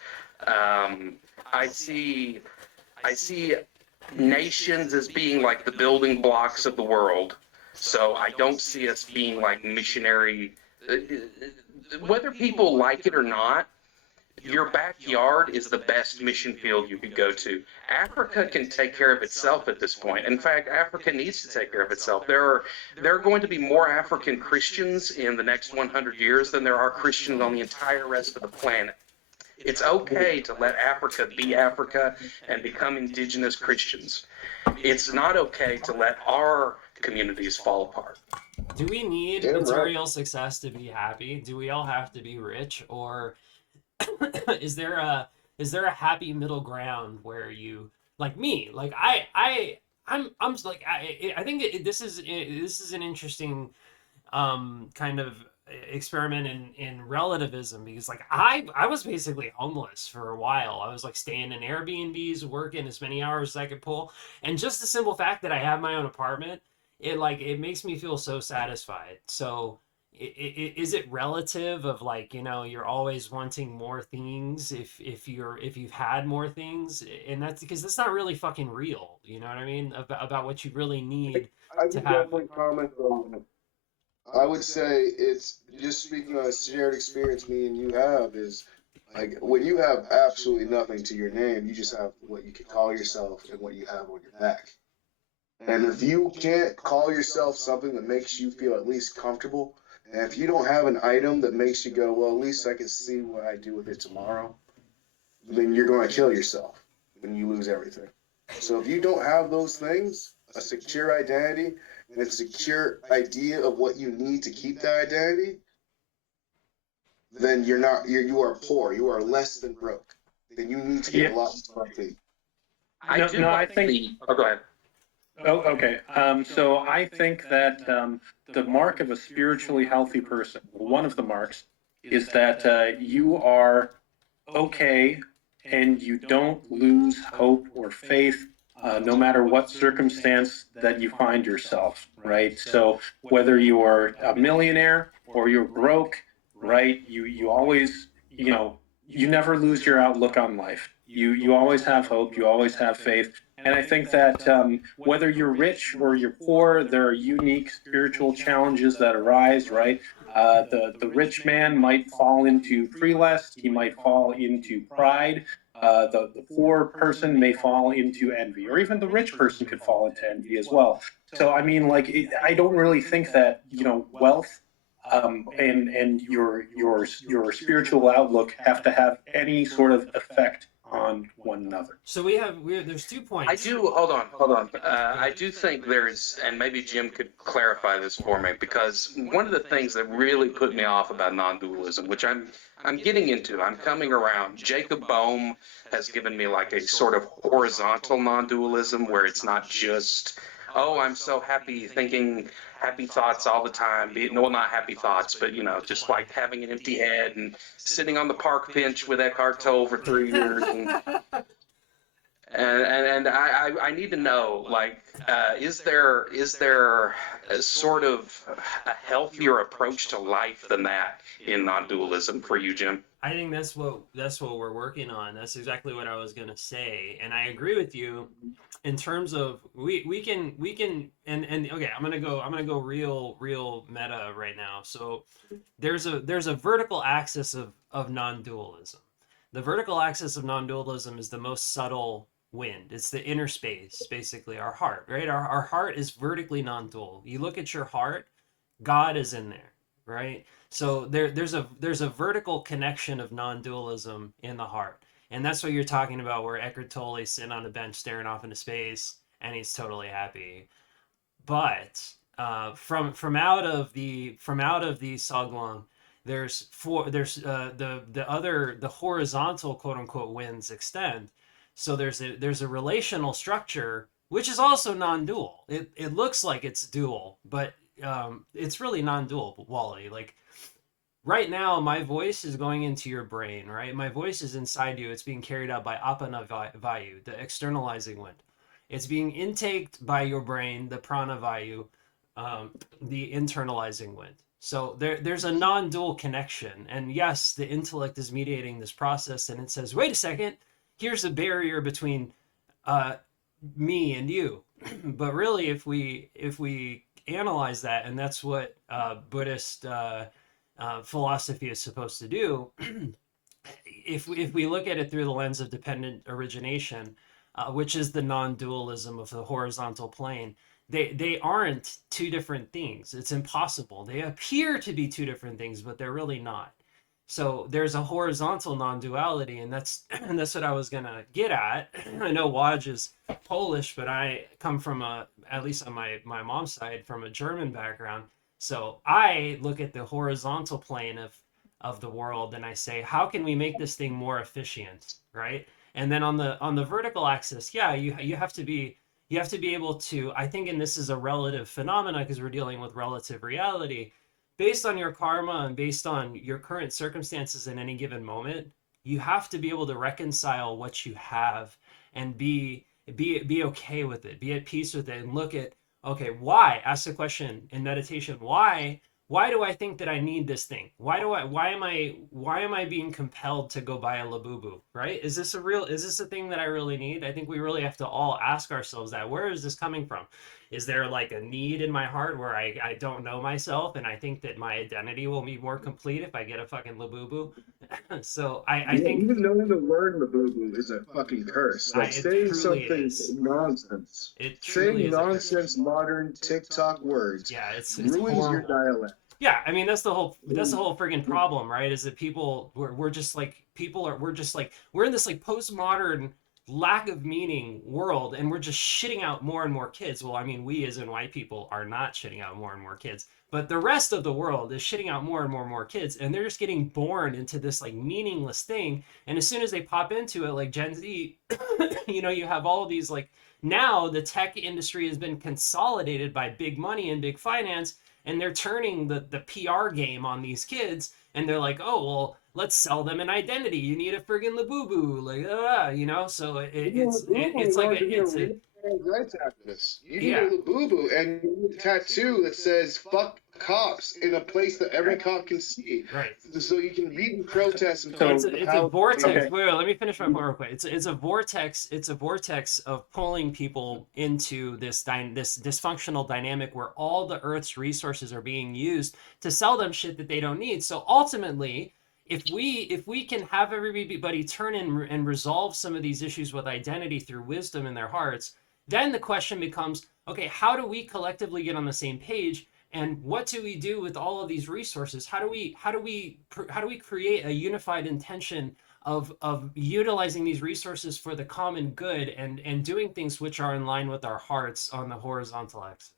Um, I see I see nations as being like the building blocks of the world. So I don't see us being like missionary. Whether people like it or not, your backyard is the best mission field you could go to. Africa can take care of itself at this point. In fact, Africa needs to take care of itself. There are going to be more African Christians in the next 100 years than there are Christians on the entire rest of the planet. It's okay to let Africa be Africa and become indigenous Christians. It's not okay to let our communities fall apart. Do we need Damn right. material success to be happy? Do we all have to be rich? Or is there a happy middle ground where you, like me, like I'm like I think this is an interesting kind of experiment in relativism, because like I was basically homeless for a while. I was like staying in Airbnbs, working as many hours as I could pull, and just the simple fact that I have my own apartment, it makes me feel so satisfied. So is it relative of like, you're always wanting more things if you've had more things? And that's because that's not really fucking real, you know what I mean, about what you really need I to would have. definitely comment on that. I would say it's just speaking on a shared experience me and you have is like when you have absolutely nothing to your name, you just have what you can call yourself and what you have on your back. And if you can't call yourself something that makes you feel at least comfortable, and if you don't have an item that makes you go, well, at least I can see what I do with it tomorrow, then you're going to kill yourself when you lose everything. So if you don't have those things, a secure identity and a secure idea of what you need to keep that identity, then you are poor. You are less than broke. Then you need to get a lot more healthy. I think. Oh, go ahead. Oh, okay. So I think that the mark of a spiritually healthy person, one of the marks, is that you are okay and you don't lose hope or faith, no matter what circumstance that you find yourself, right? So whether you are a millionaire or you're broke, right? You always, you never lose your outlook on life. You always have hope. You always have faith. And I think that whether you're rich or you're poor, there are unique spiritual challenges that arise, right? The rich man might fall into pre-lust, he might fall into pride. The poor person may fall into envy, or even the rich person could fall into envy as well. So I mean, like, I don't really think that wealth and your spiritual outlook have to have any sort of effect on one another. So there's 2 points. I do. Hold on. I do think there's, and maybe Jim could clarify this for me, because one of the things that really put me off about non-dualism, which I'm getting into, I'm coming around. Jacob Boehm has given me like a sort of horizontal non-dualism where it's not just, oh, I'm so happy thinking happy thoughts all the time. Well, not happy thoughts, but just like having an empty head and sitting on the park bench with Eckhart Tolle for 3 years and I need to know, like, is there a sort of a healthier approach to life than that in non-dualism for you, Jim? I think that's what we're working on. That's exactly what I was gonna say, and I agree with you in terms of we can and okay, I'm gonna go real meta right now. So there's a vertical axis of non-dualism. The vertical axis of non-dualism is the most subtle wind. It's the inner space, basically our heart, right? Our heart is vertically non-dual. You look at your heart, God is in there, right? So there's a vertical connection of non-dualism in the heart, and that's what you're talking about, where Eckhart Tolle's sitting on a bench staring off into space, and he's totally happy. But from out of the Saguang, the horizontal quote unquote winds extend. So there's a relational structure which is also non-dual. It looks like it's dual, but it's really non-dual, Wally. Like right now, my voice is going into your brain, right? My voice is inside you. It's being carried out by apana vayu, the externalizing wind. It's being intaked by your brain, the prana vayu, the internalizing wind. So there's a non-dual connection. And yes, the intellect is mediating this process, and it says, wait a second, here's a barrier between uh, me and you. But really, if we analyze that, and that's what Buddhist philosophy is supposed to do, if we look at it through the lens of dependent origination, which is the non-dualism of the horizontal plane, they aren't two different things. It's impossible. They appear to be two different things, but they're really not. So there's a horizontal non-duality, and that's and that's what I was gonna get at. I know Waj is Polish, but I come from at least on my mom's side, from a German background. So I look at the horizontal plane of the world, and I say, how can we make this thing more efficient, right? And then on the vertical axis, yeah, you have to be able to, I think, and this is a relative phenomena because we're dealing with relative reality, based on your karma and based on your current circumstances in any given moment, you have to be able to reconcile what you have and be okay with it, be at peace with it, and look at, okay, why? Ask the question in meditation, why do I think that I need this thing? Why am I being compelled to go buy a Labubu, right? Is this a thing that I really need? I think we really have to all ask ourselves that. Where is this coming from? Is there like a need in my heart where I don't know myself and I think that my identity will be more complete if I get a fucking Labubu? So I think Even knowing the word Labubu is a fucking curse. Like it saying truly something is. nonsense. It truly Saying is a curse. nonsense modern TikTok words Yeah, it's ruins your horrible. dialect. Yeah, I mean that's the whole friggin' problem, right? Is that we're just like we're in this like postmodern lack of meaning world, and we're just shitting out more and more kids. Well, I mean, we as in white people are not shitting out more and more kids, but the rest of the world is shitting out more and more kids, and they're just getting born into this like meaningless thing. And as soon as they pop into it, like Gen Z, you have all of these like, now the tech industry has been consolidated by big money and big finance, and they're turning the PR game on these kids, and they're like, oh well, let's sell them an identity. You need a friggin' Labubu, like So it's like it's a rights activists. You need yeah. a Labubu and you need a tattoo that says "fuck cops" in a place that every cop can see, Right. so you can read and protest and It's a vortex. Okay. Wait, let me finish my point real quick. It's a vortex. It's a vortex of pulling people into this dysfunctional dynamic where all the Earth's resources are being used to sell them shit that they don't need. So ultimately, if we can have everybody turn in and resolve some of these issues with identity through wisdom in their hearts, then the question becomes, okay, how do we collectively get on the same page? And what do we do with all of these resources? How do we create a unified intention of utilizing these resources for the common good, and doing things which are in line with our hearts on the horizontal axis?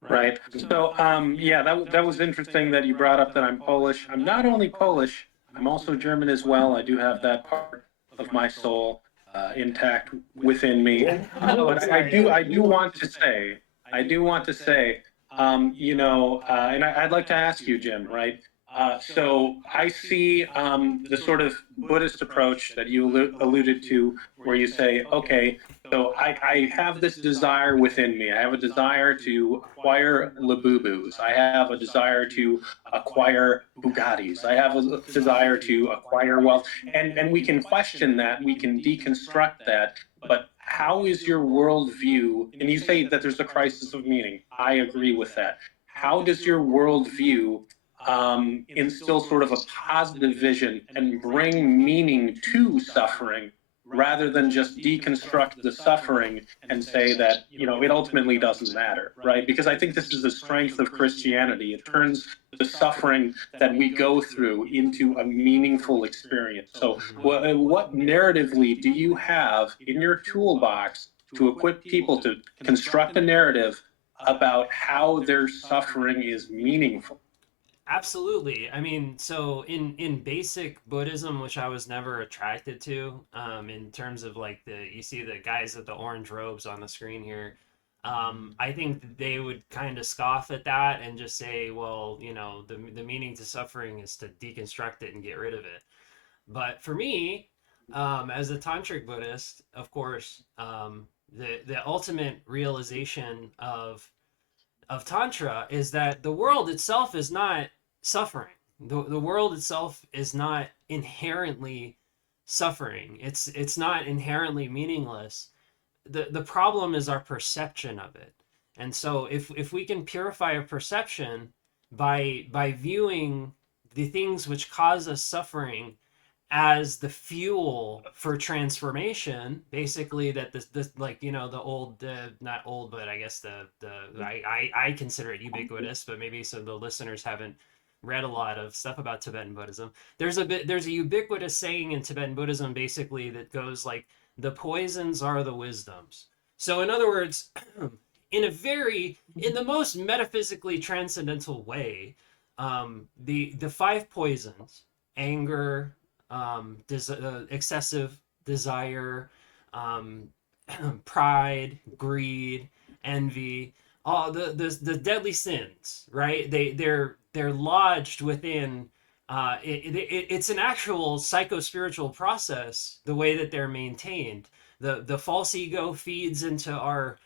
Right. So, yeah, that was interesting that you brought up that I'm Polish. I'm not only Polish, I'm also German as well. I do have that part of my soul intact within me. But I do want to say, and I'd like to ask you, Jim, right? So I see the sort of Buddhist approach that you alluded to, where you say, okay, so I have this desire within me. I have a desire to acquire Labubus. I have a desire to acquire Bugattis. I have a desire to acquire wealth. And we can question that. We can deconstruct that. But how is your worldview? And you say that there's a crisis of meaning. I agree with that. How does your worldview instill sort of a positive vision and bring meaning to suffering rather than just deconstruct the suffering and say that, you know, it ultimately doesn't matter, right? Because I think this is the strength of Christianity. It turns the suffering that we go through into a meaningful experience. So what narratively do you have in your toolbox to equip people to construct a narrative about how their suffering is meaningful? Absolutely. I mean, so in basic Buddhism, which I was never attracted to, in terms of like you see the guys with the orange robes on the screen here. I think they would kind of scoff at that and just say, well, you know, the meaning to suffering is to deconstruct it and get rid of it. But for me, as a tantric Buddhist, of course, the ultimate realization of tantra is that the world itself is not suffering. The world itself is not inherently suffering. It's not inherently meaningless. The problem is our perception of it. And so if we can purify our perception by viewing the things which cause us suffering as the fuel for transformation, basically, that this like, you know, the old, not old, but I guess I consider it ubiquitous, but maybe some of the listeners haven't read a lot of stuff about Tibetan Buddhism. There's a ubiquitous saying in Tibetan Buddhism basically that goes like, the poisons are the wisdoms. So in other words, in the most metaphysically transcendental way, the five poisons: anger, excessive desire, um, pride, greed, envy, all the deadly sins, right? They're lodged within. It's an actual psycho-spiritual process. The way that they're maintained, the false ego feeds into our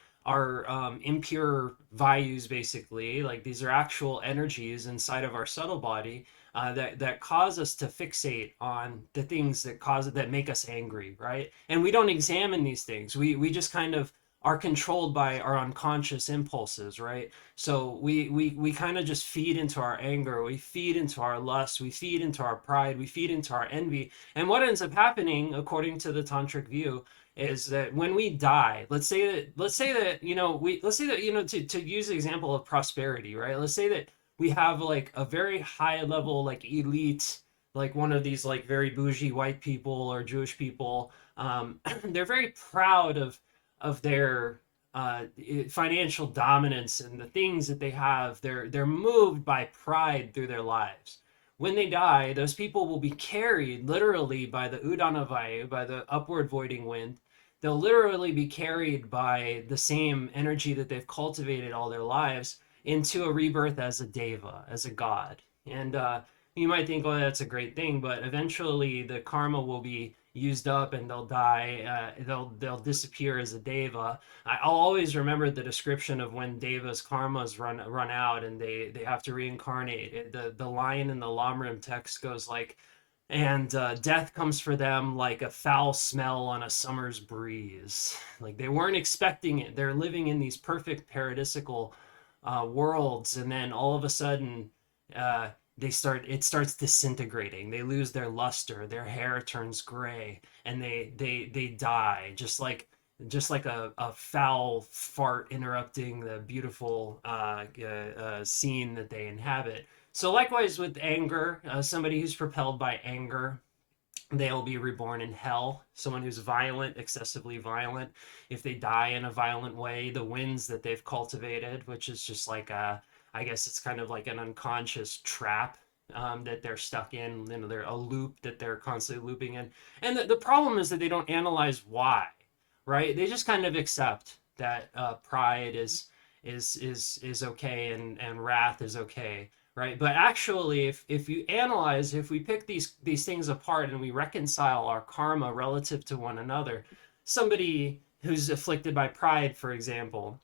impure vayus, basically. Like, these are actual energies inside of our subtle body, that cause us to fixate on the things that make us angry, right? And we don't examine these things. We just kind of are controlled by our unconscious impulses, right? So we kind of just feed into our anger, we feed into our lust, we feed into our pride, we feed into our envy. And what ends up happening, according to the tantric view, is that when we die, let's say that you know, to use the example of prosperity, right? Let's say that we have like a very high level, like elite, like one of these like very bougie white people or Jewish people. They're very proud of their financial dominance and the things that they have. They're moved by pride through their lives. When they die, those people will be carried literally by the Udana Vayu, by the upward voiding wind. They'll literally be carried by the same energy that they've cultivated all their lives into a rebirth as a deva, as a god. And you might think, well, that's a great thing, but eventually the karma will be used up and they'll die. They'll disappear as a deva. I'll always remember the description of when devas' karmas run out and they have to reincarnate. The line in the Lamrim text goes like, and death comes for them like a foul smell on a summer's breeze. Like, they weren't expecting it. They're living in these perfect paradisical worlds, and then all of a sudden, uh, it starts disintegrating. They lose their luster. Their hair turns gray, and they die, just like a foul fart interrupting the beautiful scene that they inhabit. So likewise with anger, somebody who's propelled by anger, they'll be reborn in hell. Someone who's violent, excessively violent, if they die in a violent way, the winds that they've cultivated, which is just like I guess it's kind of like an unconscious trap, that they're stuck in. You know, they're a loop that they're constantly looping in. And the problem is that they don't analyze why, right? They just kind of accept that pride is okay, and wrath is okay. right? But actually, if you analyze, if we pick these things apart and we reconcile our karma relative to one another, somebody who's afflicted by pride, for example,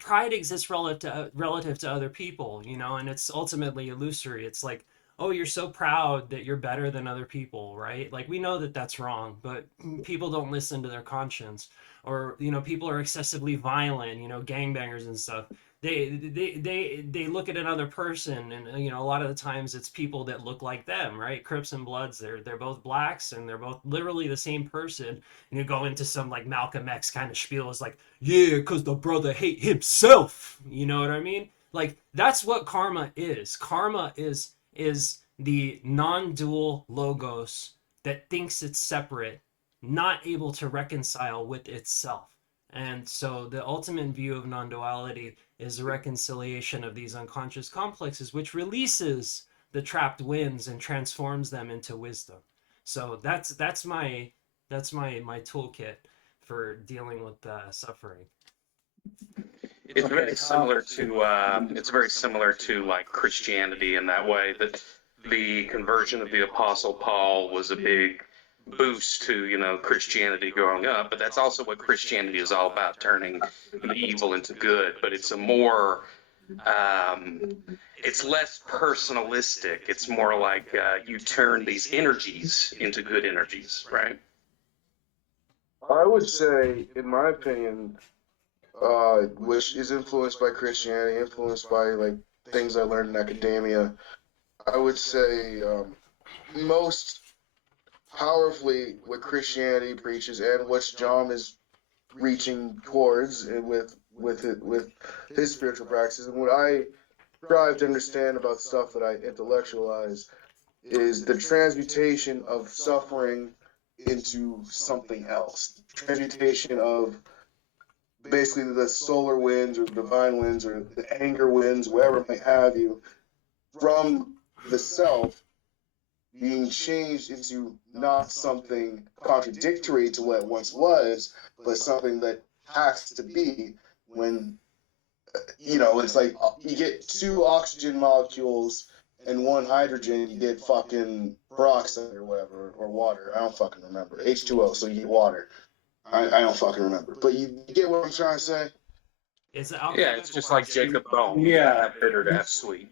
pride exists relative to other people, you know, and it's ultimately illusory. It's like, oh, you're so proud that you're better than other people, right? Like, we know that that's wrong, but people don't listen to their conscience. Or, you know, people are excessively violent, you know, gangbangers and stuff. They look at another person, and you know, a lot of the times it's people that look like them, right? Crips and Bloods, they're both blacks, and they're both literally the same person. And you go into some like Malcolm X kind of spiel, is like, yeah, because the brother hate himself. You know what I mean? Like, that's what karma is. Karma is the non-dual logos that thinks it's separate, not able to reconcile with itself. And so the ultimate view of non-duality is the reconciliation of these unconscious complexes, which releases the trapped winds and transforms them into wisdom. So that's my toolkit for dealing with suffering. It's very similar to like Christianity in that way, that the conversion of the Apostle Paul was a big boost to, you know, Christianity growing up, but that's also what Christianity is all about, turning the evil into good. But it's a more it's less personalistic. It's more like you turn these energies into good energies, right? I would say, in my opinion, which is influenced by Christianity, influenced by like things I learned in academia, I would say most powerfully what Christianity preaches and what John is reaching towards with his spiritual practices, and what I strive to understand about stuff that I intellectualize is the transmutation of suffering into something else. Transmutation of basically the solar winds or the divine winds or the anger winds, whatever it may have you, from the self being changed into not something contradictory to what it once was, but something that has to be when, it's like you get two oxygen molecules and one hydrogen, you get fucking peroxide or whatever, or water. I don't fucking remember. H2O, so you get water. I don't fucking remember. But you get what I'm trying to say? It's just like Jacob Bone. Yeah. Half bitter to half sweet.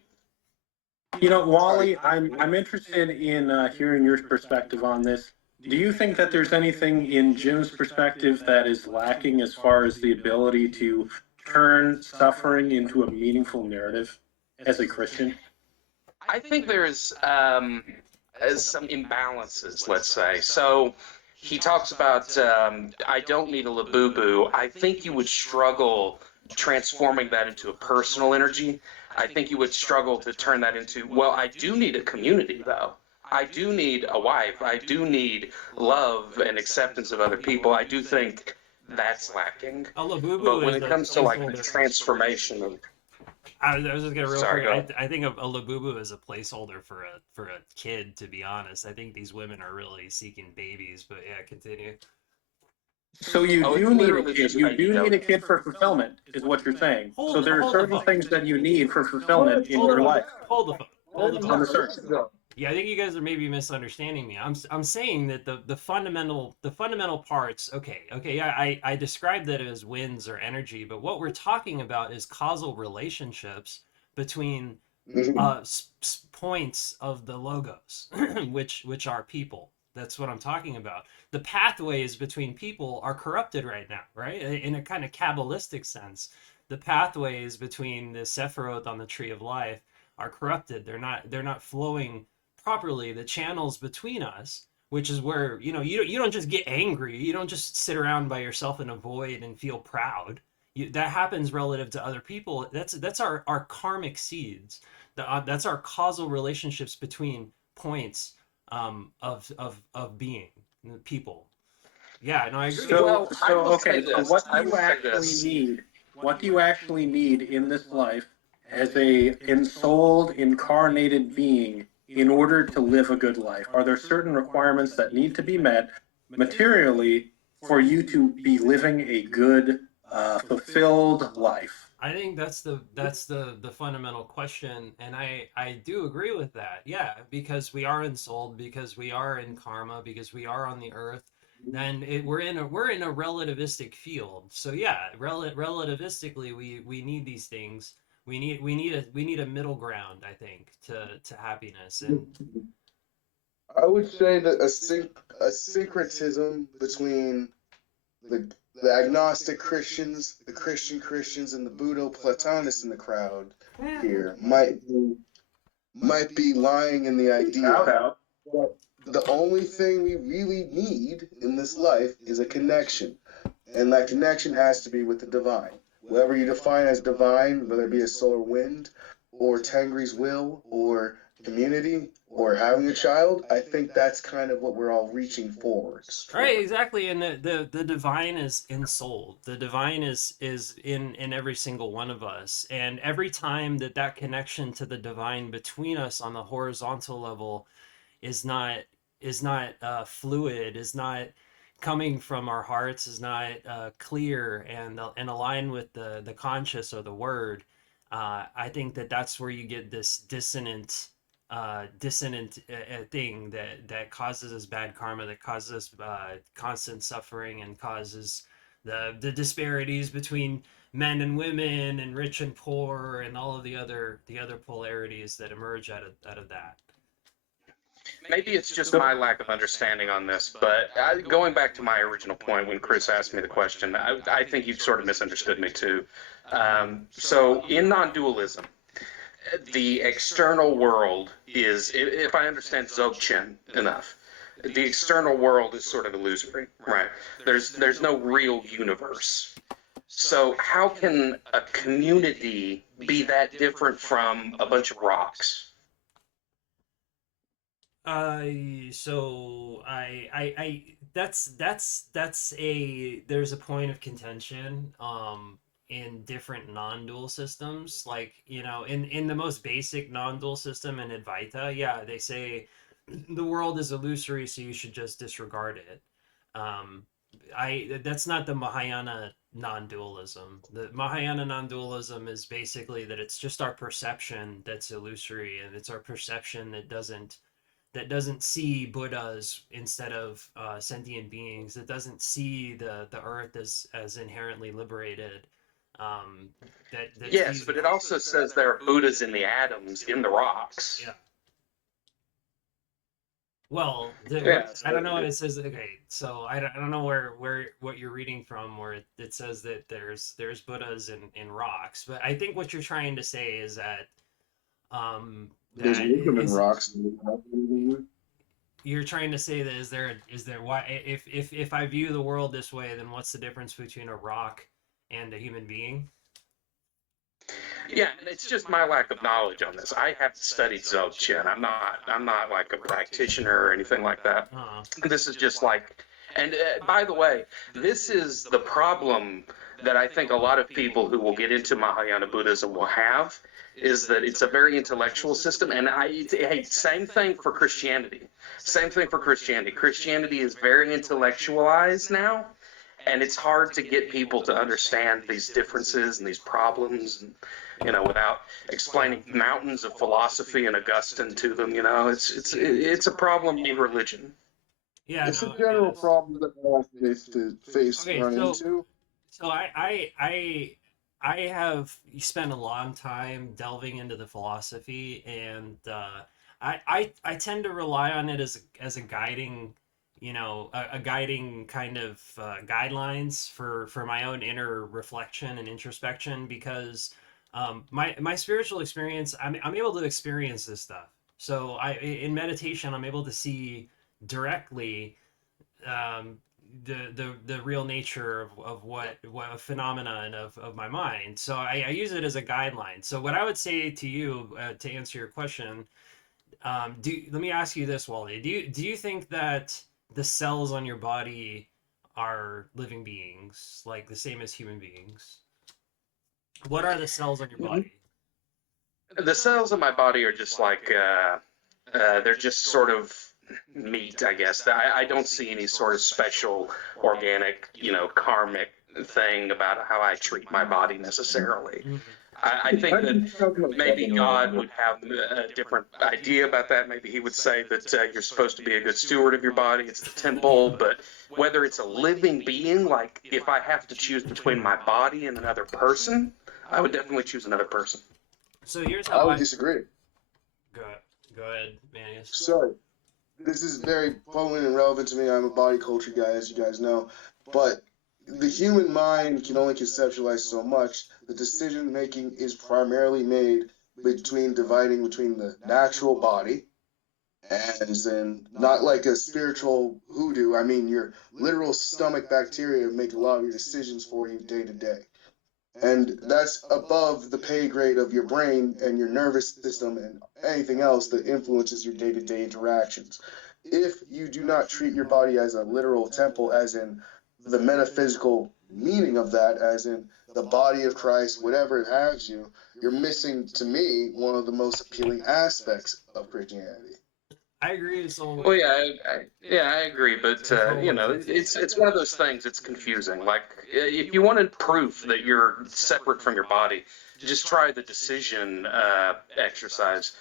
You know, Wally, I'm interested in hearing your perspective on this. Do you think that there's anything in Jim's perspective that is lacking as far as the ability to turn suffering into a meaningful narrative as a Christian? I think there's some imbalances, let's say. So he talks about, I don't need a labubu. I think you would struggle transforming that into a personal energy. I think you would struggle to turn that into, well, I do need a community, though. I do need a wife. I do need love and acceptance of other people. I do think that's lacking. A labubu But when is it a comes to like the placeholder. transformation of, I was just gonna real Sorry, go quick. ahead. I think a labubu is a placeholder for a kid. To be honest, I think these women are really seeking babies. But yeah, continue. So you Oh, do it's need a literally kid. just You like, do need a kid for fulfillment, is what you're saying. So there are Hold the certain phone. things that you need for fulfillment in Hold the your phone. life. Hold the phone. Hold the On the phone. surface. Yeah, I think you guys are maybe misunderstanding me. I'm saying that the fundamental parts. Okay, yeah, I described that as winds or energy, but what we're talking about is causal relationships between points of the logos, which are people. That's what I'm talking about. The pathways between people are corrupted right now, right? In a kind of Kabbalistic sense, the pathways between the Sephiroth on the Tree of Life are corrupted. They're not flowing properly. The channels between us, which is where you don't just get angry. You don't just sit around by yourself in a void and feel proud. That happens relative to other people. That's our karmic seeds. That's our causal relationships between points of being people. Yeah, no, I agree. So, I so will say okay. So this. what do I you will say actually this. need? What do you actually need in this life as a ensouled, incarnated being in order to live a good life? Are there certain requirements that need to be met materially for you to be living a good, fulfilled life? I think that's the fundamental question, and I do agree with that. Yeah, because we are ensouled, because we are in karma, because we are on the earth. Then we're in a relativistic field. So yeah, relativistically, we need these things. We need a middle ground, I think, to happiness. And I would say that a syncretism between the the agnostic Christians, the Christian Christians, and the Buddho Platonists in the crowd here might be lying in the idea that the only thing we really need in this life is a connection, and that connection has to be with the divine. Whatever you define as divine, whether it be a solar wind, or Tengri's will, or community, or having a child, I think that's kind of what we're all reaching forwards right, for. exactly, and the divine is in soul. The divine is in every single one of us, and every time that connection to the divine between us on the horizontal level is not fluid, is not coming from our hearts, is not clear and aligned with the conscious or the word. I think that's where you get this dissonant thing that causes us bad karma, that causes us constant suffering, and causes the disparities between men and women and rich and poor and all of the other polarities that emerge out of that. Maybe it's just my lack of understanding on this, but going back to my original point when Chris asked me the question, I think you've sort of misunderstood me too. So in non-dualism, the external world is, if I understand Dzogchen enough, the external world is sort of illusory, right? There's no real universe. So how can a community be that different from a bunch of rocks? So that's there's a point of contention in different non-dual systems. Like, in the most basic non-dual system in Advaita, yeah, they say the world is illusory, so you should just disregard it. Um, I That's not the Mahayana non-dualism. The Mahayana non-dualism is basically that it's just our perception that's illusory, and it's our perception that doesn't see Buddhas instead of sentient beings. That doesn't see the earth as inherently liberated. Um, that Yes, sees but it also says there are Buddhas in the atoms, in the rocks. yeah. Well, Yeah, I don't know. It says okay, so I don't know where what you're reading from, where it says that there's Buddhas in rocks, but I think what you're trying to say is that um There's that wisdom in is rocks. you're trying to say that is there why if I view the world this way, then what's the difference between a rock and a human being? yeah, and it's just my lack of knowledge on this. I haven't studied Dzogchen. I'm not like a practitioner or anything like that. Uh, This is just like, and by the way, this is the problem that I think a lot of people who will get into Mahayana Buddhism will have, is that it's a very intellectual system. And hey, same thing for Christianity. Same thing for Christianity. Christianity is very intellectualized now, and it's hard to get people to understand these differences and these problems, and without explaining mountains of philosophy and Augustine to them. It's a problem in religion. yeah, It's a no, general yes. problem that all faiths to face Okay, run so into. so I have spent a long time delving into the philosophy, and I tend to rely on it as a guiding, a guiding kind of guidelines for my own inner reflection and introspection, because my spiritual experience, I'm able to experience this stuff. So in meditation, I'm able to see directly um, the real nature of what a phenomenon of my mind. So I use it as a guideline. So what I would say to you, to answer your question, let me ask you this, Wally. Do you think that the cells on your body are living beings, like the same as human beings? What are the cells on your body? The cells in my body are just like they're just sort of meat, I guess. I don't see any sort of special organic, karmic thing about how I treat my body necessarily. Mhm. I think that maybe God would have a different idea about that. Maybe he would say that you're supposed to be a good steward of your body. It's the temple. But whether it's a living being, like if I have to choose between my body and another person, I would definitely choose another person. So here's I how would disagree. go ahead, Manius. So this is very potent and relevant to me. I'm a body culture guy, as you guys know, but the human mind can only conceptualize so much. The decision making is primarily made dividing between the natural body, as in not like a spiritual hoodoo. I mean, your literal stomach bacteria make a lot of your decisions for you day to day. And that's above the pay grade of your brain and your nervous system and anything else that influences your day to day interactions. If you do not treat your body as a literal temple, as in the metaphysical meaning of that, as in the body of Christ, whatever it has you, you're missing, to me, one of the most appealing aspects of Christianity. I agree. So Well, I agree, but it's one of those things. It's confusing. Like if you wanted proof that you're separate from your body, just try the decision exercise.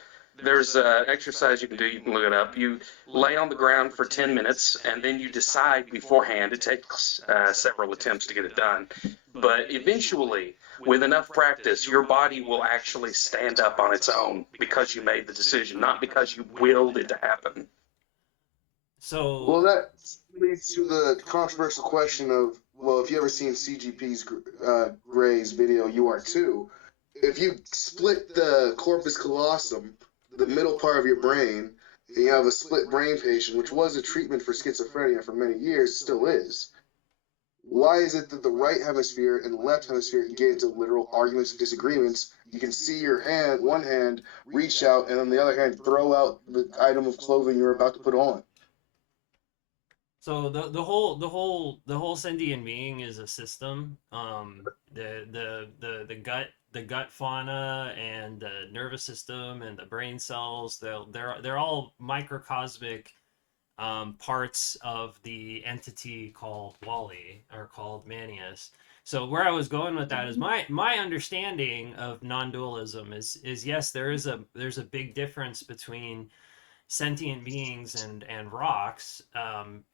There's an exercise you can do. You can look it up. You lay on the ground for 10 minutes, and then you decide beforehand. It takes several attempts to get it done, but eventually, with enough practice, your body will actually stand up on its own because you made the decision, not because you willed it to happen. Well, that leads to the controversial question of, well, if you ever seen CGP's Gray's video, You Are Too, if you split the corpus callosum, the middle part of your brain, and you have a split brain patient, which was a treatment for schizophrenia for many years, still is. Why is it that the right hemisphere and the left hemisphere can get into literal arguments and disagreements? You can see your hand, one hand, reach out, and on the other hand, throw out the item of clothing you're about to put on. So the whole sentient being is a system. The gut fauna and the nervous system and the brain cells, they're all microcosmic parts of the entity called Wally, or called Manius. So where I was going with that is my understanding of non-dualism is yes, there's a big difference between sentient beings and rocks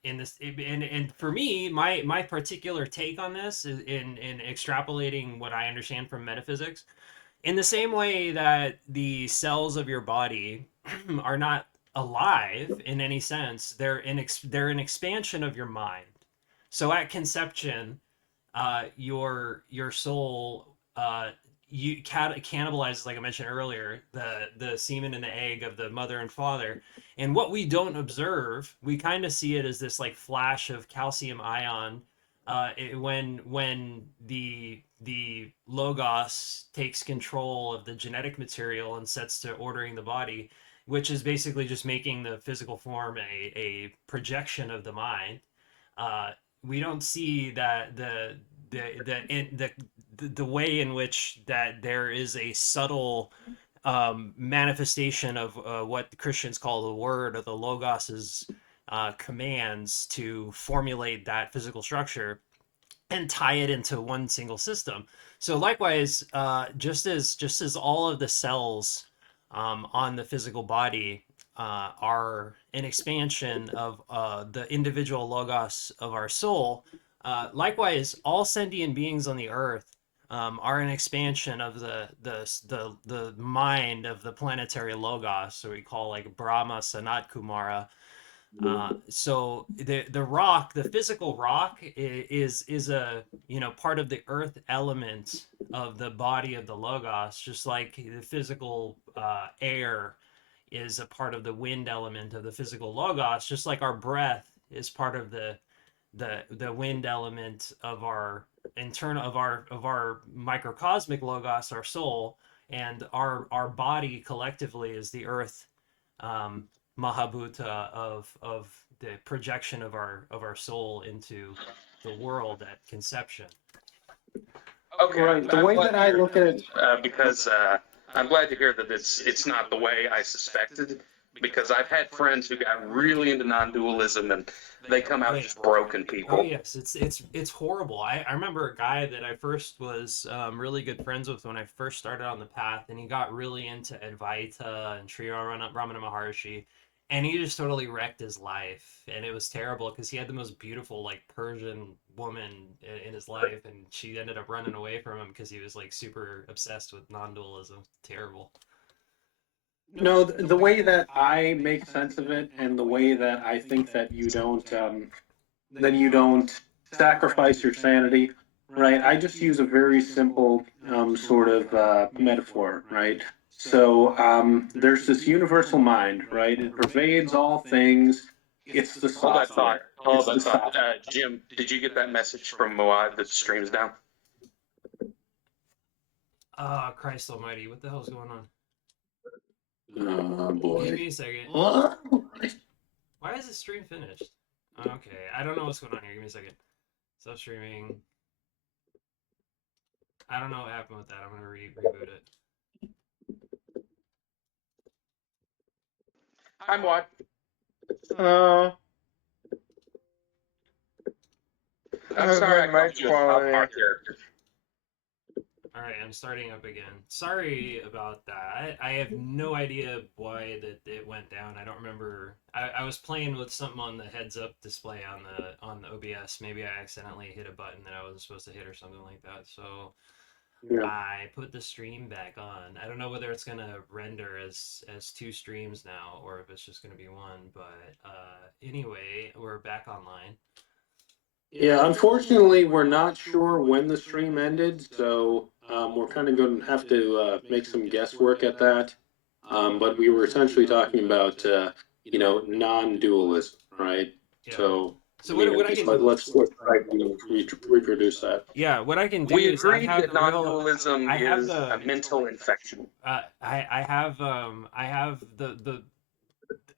in this. And for me, my particular take on this is in extrapolating what I understand from metaphysics, in the same way that the cells of your body are not alive in any sense, they're an expansion of your mind. So at conception, your soul you cannibalizes, like I mentioned earlier, the semen and the egg of the mother and father. And what we don't observe, we kind of see it as this like flash of calcium ion when the logos takes control of the genetic material and sets to ordering the body, which is basically just making the physical form a projection of the mind. We don't see that the way in which that there is a subtle manifestation of what Christians call the word, or the logos's commands to formulate that physical structure and tie it into one single system. So likewise, just as all of the cells on the physical body are an expansion of the individual logos of our soul, likewise, all sentient beings on the earth are an expansion of the mind of the planetary logos, so we call like Brahma Sanat Kumara. So the rock, the physical rock, is a part of the earth element of the body of the logos, just like the physical air is a part of the wind element of the physical logos, just like our breath is part of the wind element of our internal of our microcosmic logos, our soul. And our body collectively is the earth, Mahabhuta of the projection of our soul into the world at conception. Okay, Right. The way that I look at it, because I'm glad to hear that it's not the way I suspected. because I've had friends who got really into non-dualism and they come out just broken people. Oh yes, it's horrible. I remember a guy that I first was really good friends with when I first started on the path, and he got really into Advaita and Sri Ramana Maharshi, and he just totally wrecked his life, and it was terrible because he had the most beautiful like Persian woman in his life, and she ended up running away from him because he was like super obsessed with non-dualism. Terrible. No, the way that I make sense of it, and the way that I think that you don't sacrifice your sanity, right? I just use a very simple sort of metaphor, right? So there's this universal mind, right? It pervades all things. It's the Hold that software. thought. Hold It's that the thought. software. Jim, did you get that message from Moab that the stream's down? Ah, Christ Almighty, what the hell's going on? Oh boy. Give me a second. Why is the stream finished? Okay, I don't know what's going on here. Give me a second. Stop streaming. I don't know what happened with that. I'm gonna reboot it. I'm what? I'm sorry I called you a top character. All right, I'm starting up again. Sorry about that. I have no idea why that it went down. I don't remember. I was playing with something on the heads-up display on the OBS. Maybe I accidentally hit a button that I wasn't supposed to hit or something like that. So Yeah. I put the stream back on. I don't know whether it's gonna render as two streams now or if it's just gonna be one. But anyway, we're back online. Yeah, unfortunately, we're not sure when the stream ended, so we're kind of going to have to make some guesswork at that. But we were essentially talking about, non-dualism, right? Yeah. So, So what I can let's try to reproduce that. Yeah, what I can do We is I agreed have that non-dualism I have is the a mental infection. I have the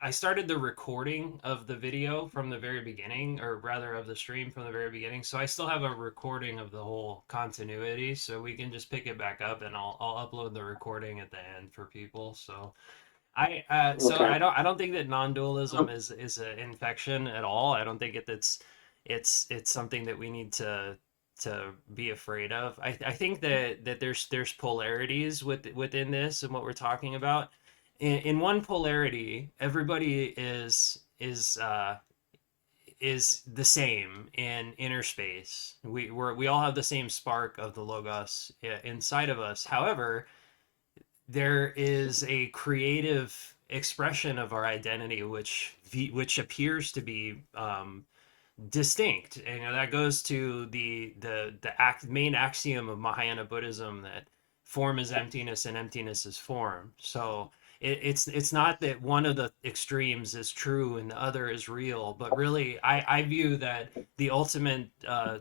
I started the recording of the video from the very beginning, or rather of the stream from the very beginning. So I still have a recording of the whole continuity, so we can just pick it back up, and I'll upload the recording at the end for people. So Okay. I don't think that non-dualism is an infection at all. I don't think it's something that we need to be afraid of. I think that there's polarities within this and what we're talking about. In one polarity, everybody is the same in inner space. We all have the same spark of the logos inside of us. However, there is a creative expression of our identity which appears to be distinct, and that goes to the main axiom of Mahayana Buddhism, that form is emptiness and emptiness is form. So it's not that one of the extremes is true and the other is real, but really I view that the ultimate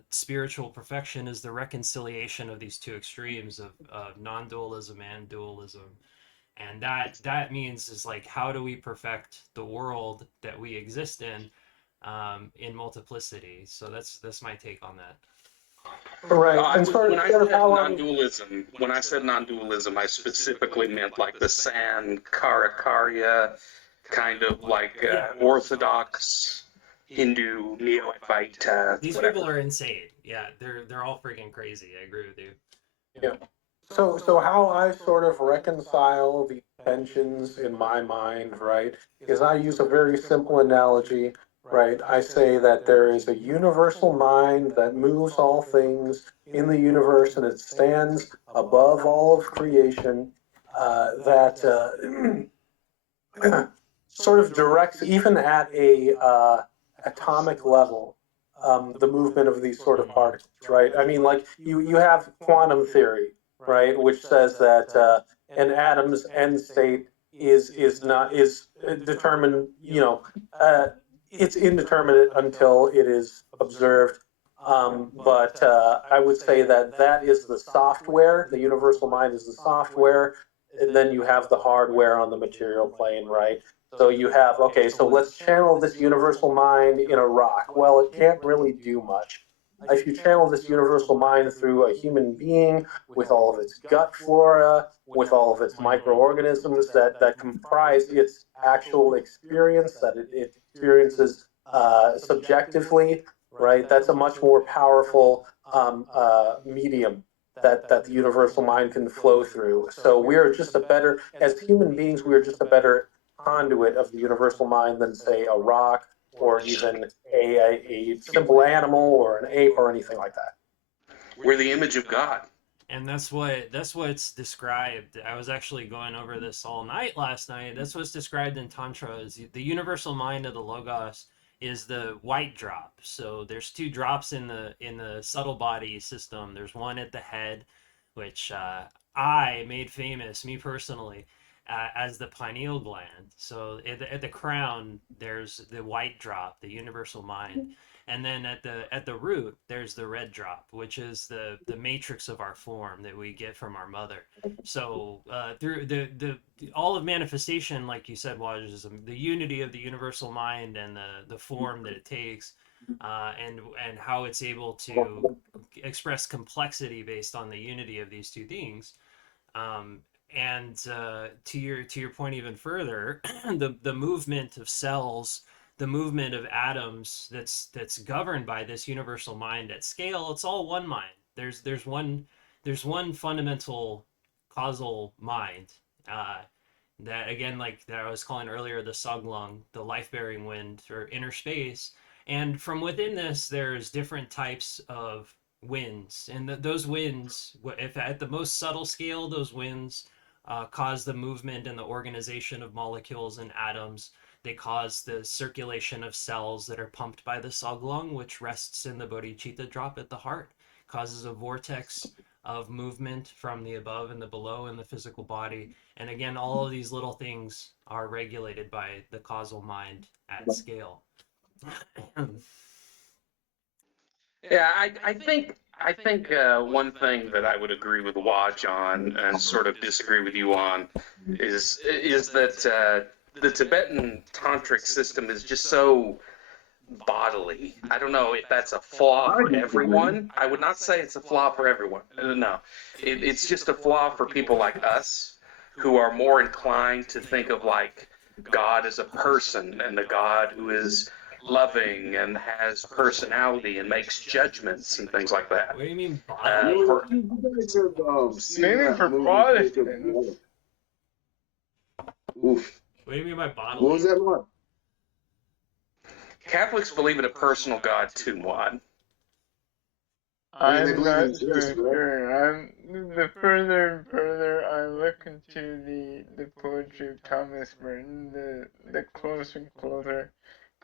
spiritual perfection is the reconciliation of these two extremes of non-dualism and dualism. And that means is like, how do we perfect the world that we exist in multiplicity? So that's my take on that. Right. And When I said how non-dualism, I specifically meant like the San Karakarya kind of like Orthodox Hindu Neophyte. These people are insane. Yeah, they're all freaking crazy. I agree with you. Yeah. So how I sort of reconcile the tensions in my mind, right, is I use a very simple analogy, right? I say that there is a universal mind that moves all things in the universe, and it stands above all of creation, that sort of directs, even at a atomic level, the movement of these sort of particles, right? I mean, like you have quantum theory, right, which says that an atom's end state is not is determined. It's indeterminate until it is observed. But I would say that that is the software. The universal mind is the software, and then you have the hardware on the material plane, right? So you have, okay, so let's channel this universal mind in a rock. Well, it can't really do much. if you channel this universal mind through a human being with all of its gut flora, with all of its microorganisms that comprise its actual experience, that it experiences subjectively, right? That's a much more powerful medium that the universal mind can flow through. So we're just a better, as human beings, we're just a better conduit of the universal mind than, say, a rock or even a simple animal or an ape or anything like that. We're the image of God. And that's what's described. I was actually going over this all night last night. That's what's described in Tantra is the universal mind of the Logos is the white drop. So there's two drops in the subtle body system. There's one at the head, which I made famous, me personally, as the pineal gland. So at the crown, there's the white drop, the universal mind, and then at the root, there's the red drop, which is the matrix of our form that we get from our mother. So through the all of manifestation, like you said, Waj, is the unity of the universal mind and the form that it takes. And how it's able to express complexity based on the unity of these two things. Um, and to your point even further, the movement of cells, the movement of atoms that's governed by this universal mind at scale, it's all one mind. There's one fundamental causal mind. That again, like that I was calling earlier, the Soglung, the life-bearing wind or inner space. And from within this, there's different types of winds, and those winds, if at the most subtle scale, those winds cause the movement and the organization of molecules and atoms. They cause the circulation of cells that are pumped by the Soglung, which rests in the bodhicitta drop at the heart, causes a vortex of movement from the above and the below in the physical body. And again, all of these little things are regulated by the causal mind at scale. Yeah, I think one thing that I would agree with Waj on and sort of disagree with you on is that the Tibetan tantric system is just so bodily. I don't know if that's a flaw for everyone. I would not say it's a flaw for everyone. No, it's just a flaw for people like us who are more inclined to think of like God as a person and a God who is loving and has personality and makes judgments and things like that. What do you mean Uh, bodily? for, Maybe for Protestants. Oof. What do you mean by bodily? What was that one? Catholics believe in a personal God too, Wad. I mean, they I'm believe in not so Jesus, right? sure. The further and further I look into the poetry of Thomas Merton, the closer and closer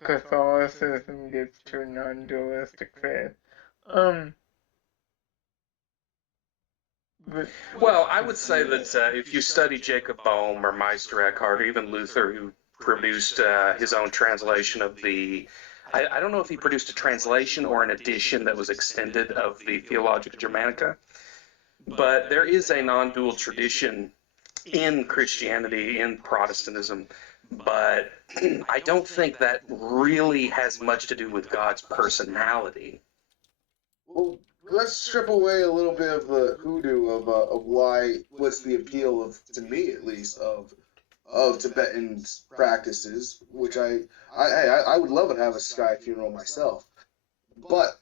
Catholicism gets to a non-dualistic faith. But Well, I would say that if you study Jacob Boehme or Meister Eckhart or even Luther, who produced his own translation of I don't know if he produced a translation or an edition that was extended of the Theologica Germanica, but there is a non-dual tradition in Christianity, in Protestantism, but I don't think that really has much to do with God's personality. Well, let's strip away a little bit of the hoodoo of what's the appeal of, to me at least, of Tibetan practices, which I would love to have a sky funeral myself. But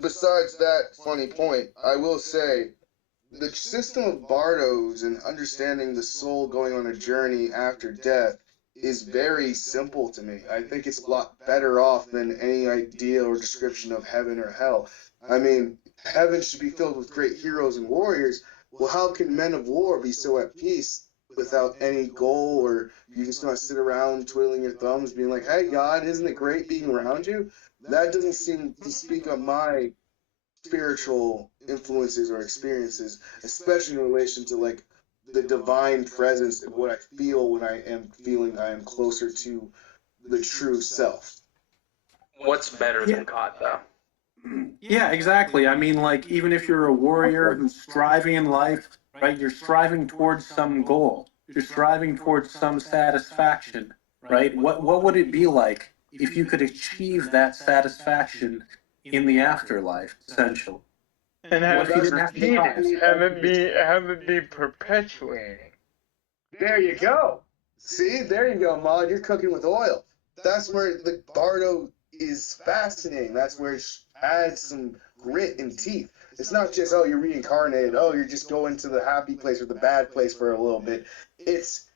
besides that funny point, I will say the system of bardos and understanding the soul going on a journey after death is very simple to me. I think it's a lot better off than any idea or description of heaven or hell. I mean, heaven should be filled with great heroes and warriors. Well, how can men of war be so at peace without any goal, or you just not sit around twiddling your thumbs being like, hey, God, isn't it great being around you? That doesn't seem to speak on my spiritual influences or experiences, especially in relation to like the divine presence and what I feel when I am feeling I am closer to the true self. What's better than God, though? Yeah, exactly. I mean, like, even if you're a warrior who's striving in life, right, you're striving towards some goal. You're striving towards some satisfaction, right? What would it be like if you could achieve that satisfaction in the afterlife, essentially. And What have if he it didn't have to die? repeated, have it be perpetuating. There you go. See, there you go, Maud. You're cooking with oil. That's where the Bardo is fascinating. That's where it adds some grit and teeth. It's not just, oh, you're reincarnated. Oh, you're just going to the happy place or the bad place for a little bit. It's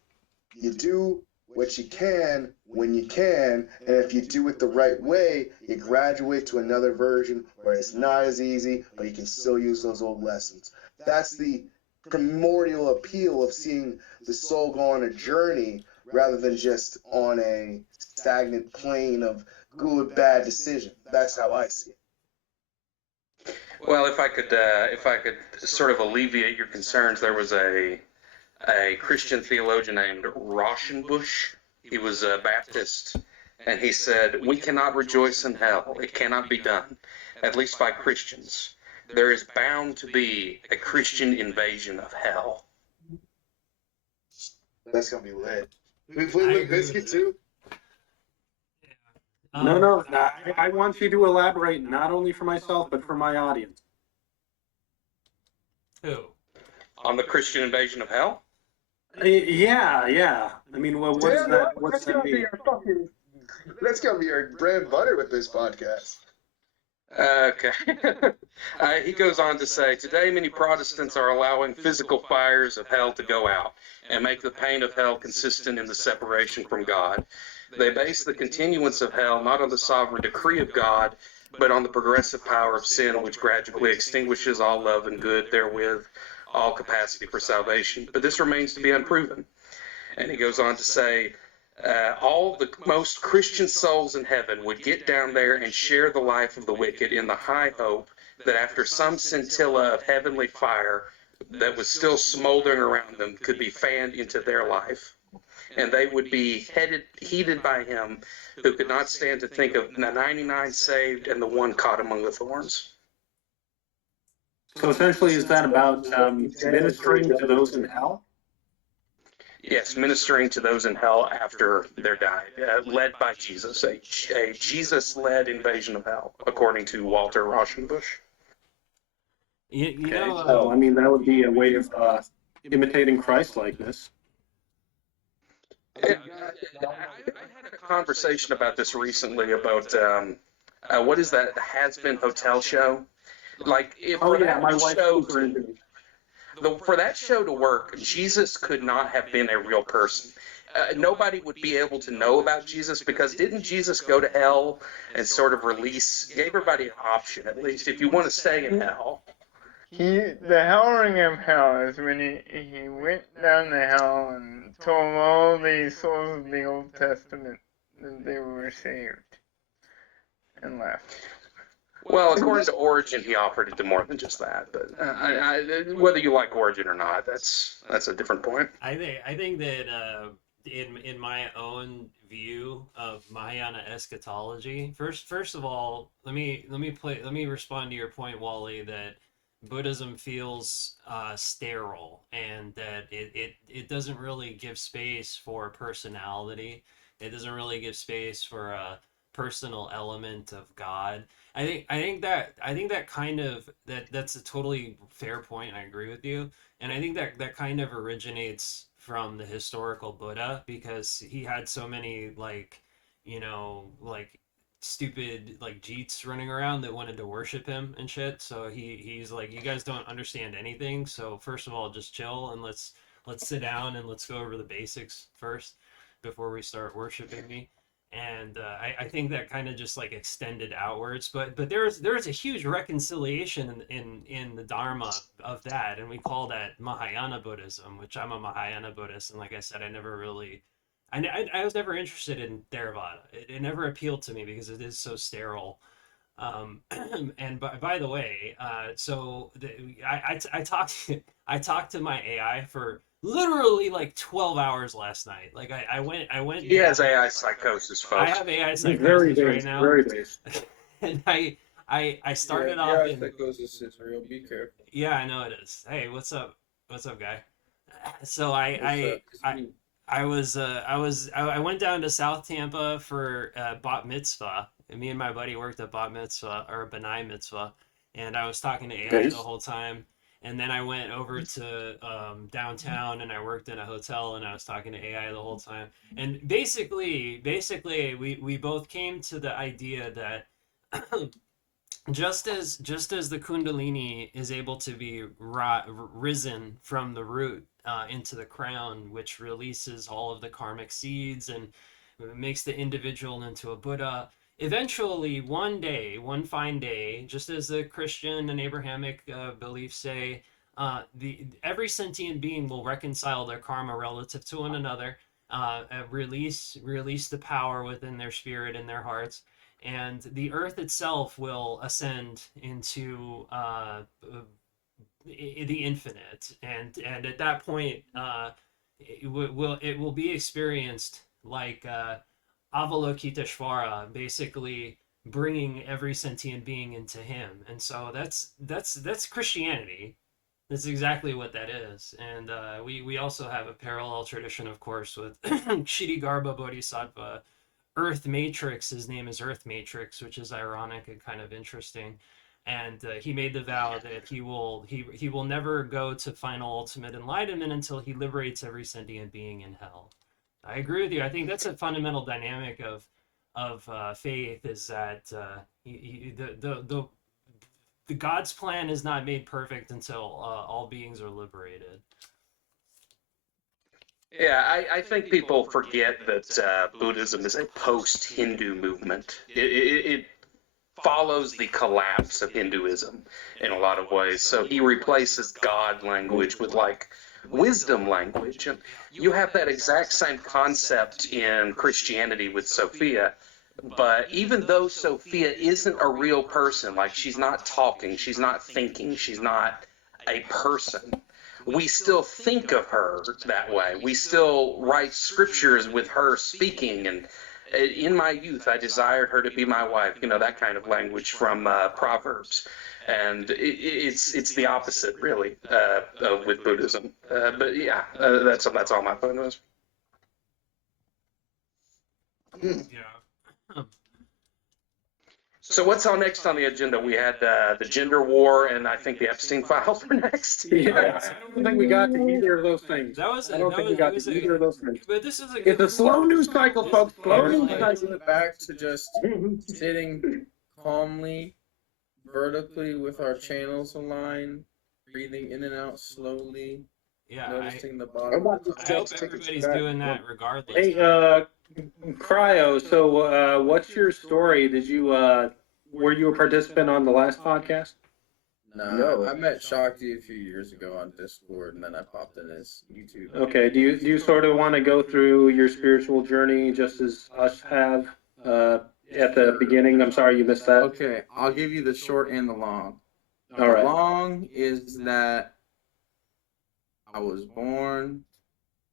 you do what you can when you can, and if you do it the right way, you graduate to another version where it's not as easy, but you can still use those old lessons. That's the primordial appeal of seeing the soul go on a journey rather than just on a stagnant plane of good, bad decision. That's how I see it. Well, if I could sort of alleviate your concerns, there was a Christian theologian named Rauschenbusch. He was a Baptist, and he said, "We cannot rejoice in hell. It cannot be done, at least by Christians. There is bound to be a Christian invasion of hell." That's gonna be lit. We play Limp Bizkit too. No, I want you to elaborate not only for myself, but for my audience. Who? On the Christian invasion of hell? Yeah. I mean, well, what does that? What's that mean? That's gonna be our bread and butter with this podcast. Okay. He goes on to say, "Today many Protestants are allowing physical fires of hell to go out and make the pain of hell consistent in the separation from God. They base the continuance of hell not on the sovereign decree of God, but on the progressive power of sin, which gradually extinguishes all love and good, therewith all capacity for salvation. But this remains to be unproven." And he goes on to say, all the most Christian souls in heaven would get down there and share the life of the wicked in the high hope that after some scintilla of heavenly fire that was still smoldering around them could be fanned into their life. And they would be heated by him who could not stand to think of the 99 saved and the one caught among the thorns. So essentially, is that about ministering to those in hell? Yes, ministering to those in hell after they're died, led by Jesus, a Jesus-led invasion of hell, according to Walter Rauschenbusch. You Okay, know, so I mean that would be a way of imitating Christ-likeness. Yeah, I had a conversation about this recently about what is that has-been hotel show? Like, if Oh for yeah, that my wife's show super into it. for that show to work, Jesus could not have been a real person. Nobody would be able to know about Jesus because didn't Jesus go to hell and sort of gave everybody an option, at least, if you want to stay in hell. The howling of hell is when he went down to hell and told all the souls of the Old Testament that they were saved and left. Well, according to Origin, he offered it to more than just that. But whether you like Origin or not, that's a different point. I think that in my own view of Mahayana eschatology, first of all, let me respond to your point, Wally, that Buddhism feels sterile and that it doesn't really give space for personality. It doesn't really give space for a personal element of God. I think that kind of that's a totally fair point, and I agree with you. And I think that kind of originates from the historical Buddha because he had so many like stupid like Jeets running around that wanted to worship him and shit. So he's like, you guys don't understand anything. So first of all, just chill and let's sit down and let's go over the basics first before we start worshiping me. And I think that kind of just like extended outwards, but there's a huge reconciliation in the Dharma of that, and we call that Mahayana Buddhism, which I'm a Mahayana Buddhist, and like I said, I was never interested in Theravada. It never appealed to me because it is so sterile. And by the way, I talked to my AI for literally like 12 hours last night. Like I went. He has AI psychosis, folks. I have AI He's very psychosis right based, now, very based. and I started off Your in. psychosis is real. Be careful. Yeah, I know it is. Hey, what's up? What's up, guy? So I went down to South Tampa for bat mitzvah. me and my buddy worked at bat mitzvah or benai mitzvah, and I was talking to AI the whole time. And then I went over to downtown and I worked in a hotel and I was talking to AI the whole time. And basically, we both came to the idea that just as the kundalini is able to be risen from the root into the crown, which releases all of the karmic seeds and makes the individual into a Buddha, eventually one day, one fine day, just as the Christian and Abrahamic beliefs say, every sentient being will reconcile their karma relative to one another, release the power within their spirit and their hearts, and the earth itself will ascend into the infinite, and at that point it will be experienced like Avalokiteshvara, basically bringing every sentient being into him. And so that's Christianity. That's exactly what that is. And we also have a parallel tradition, of course, with Kshitigarbha Bodhisattva, Earth Matrix. His name is Earth Matrix, which is ironic and kind of interesting. And he made the vow that he will never go to final ultimate enlightenment until he liberates every sentient being in hell. I agree with you. I think that's a fundamental dynamic of faith, is that the God's plan is not made perfect until all beings are liberated. Yeah, I think people forget that Buddhism is a post-Hindu movement. It follows the collapse of Hinduism in a lot of ways. So he replaces God language with like wisdom language. And you have that exact same concept in Christianity with Sophia. But even though Sophia isn't a real person, like she's not talking, she's not thinking, she's not a person, we still think of her that way. We still write scriptures with her speaking. And in my youth, I desired her to be my wife, that kind of language from Proverbs. And it's the opposite, really, with Buddhism. But yeah, that's all my point was. Yeah. So what's on next on the agenda? We had the gender war, and I think the Epstein files were next. Yeah, I don't think we got to either of those things. I don't think we got to either of those things. But this is It's a slow news cycle, folks. Slow news cycle. Went back to just sitting calmly, vertically with our channels aligned, breathing in and out slowly, Yeah, noticing the I'm bottom. about to I still hope take it everybody's back. doing that regardless. Hey, Cryo, so what's your story? Did you were you a participant on the last podcast? No, I met Shakti a few years ago on Discord, and then I popped in his YouTube. Okay, do you sort of want to go through your spiritual journey just as us have at the beginning? I'm sorry you missed that. Okay, I'll give you the short and the long. All The right. long is that I was born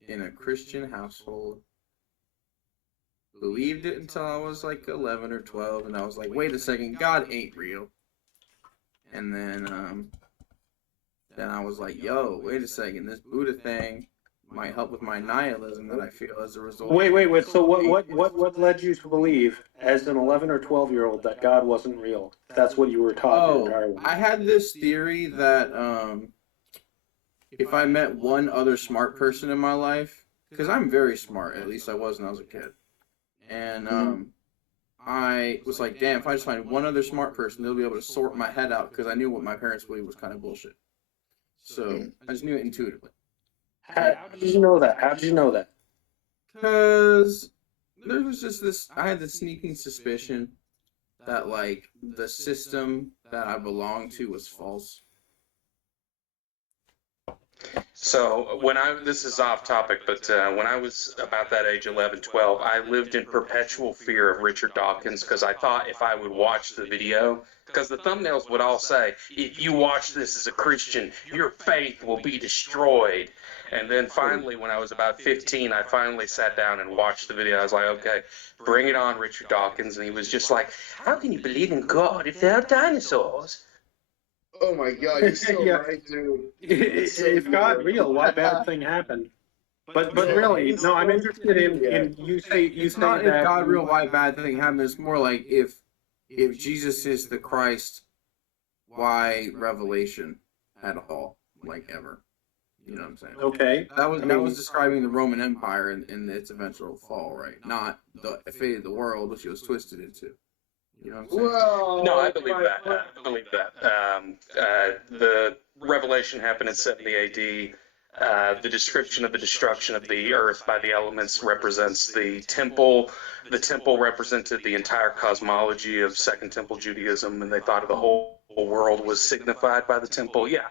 in a Christian household. Believed it until I was like 11 or 12, and I was like, wait a second, God ain't real. And then I was like, yo, wait a second, this Buddha thing might help with my nihilism that I feel as a result. Wait. So what led you to believe as an 11 or 12-year-old that God wasn't real? That's what you were taught your entire life. I had this theory that if I met one other smart person in my life, because I'm very smart, at least I was when I was a kid. And I was like, damn, if I just find one other smart person, they'll be able to sort my head out, because I knew what my parents believed was kind of bullshit. So I just knew it intuitively. How did you know that? How did you know that? Because there was just this, I had this sneaking suspicion that, like, the system that I belonged to was false. So this is off topic, but when I was about that age, 11, 12, I lived in perpetual fear of Richard Dawkins, because I thought if I would watch the video, because the thumbnails would all say, if you watch this as a Christian, your faith will be destroyed. And then finally, when I was about 15, I finally sat down and watched the video. I was like, okay, bring it on, Richard Dawkins. And he was just like, how can you believe in God if there are dinosaurs? Oh my God, you're so Yeah. right, dude. If God real, what bad thing happened? But really, no, I'm interested in you say It's not if that God real, why bad thing happened. It's more like if if Jesus is the Christ, why revelation at all, like ever? You know what I'm saying? Okay. That was describing the Roman Empire in its eventual fall, right? Not the fate of the world, which it was twisted into. You know what I'm saying? Well, No, I believe that. I believe that. The revelation happened in 70 AD. The description of the destruction of the earth by the elements represents the temple. The temple represented the entire cosmology of Second Temple Judaism, and they thought of the whole world was signified by the temple. Yeah.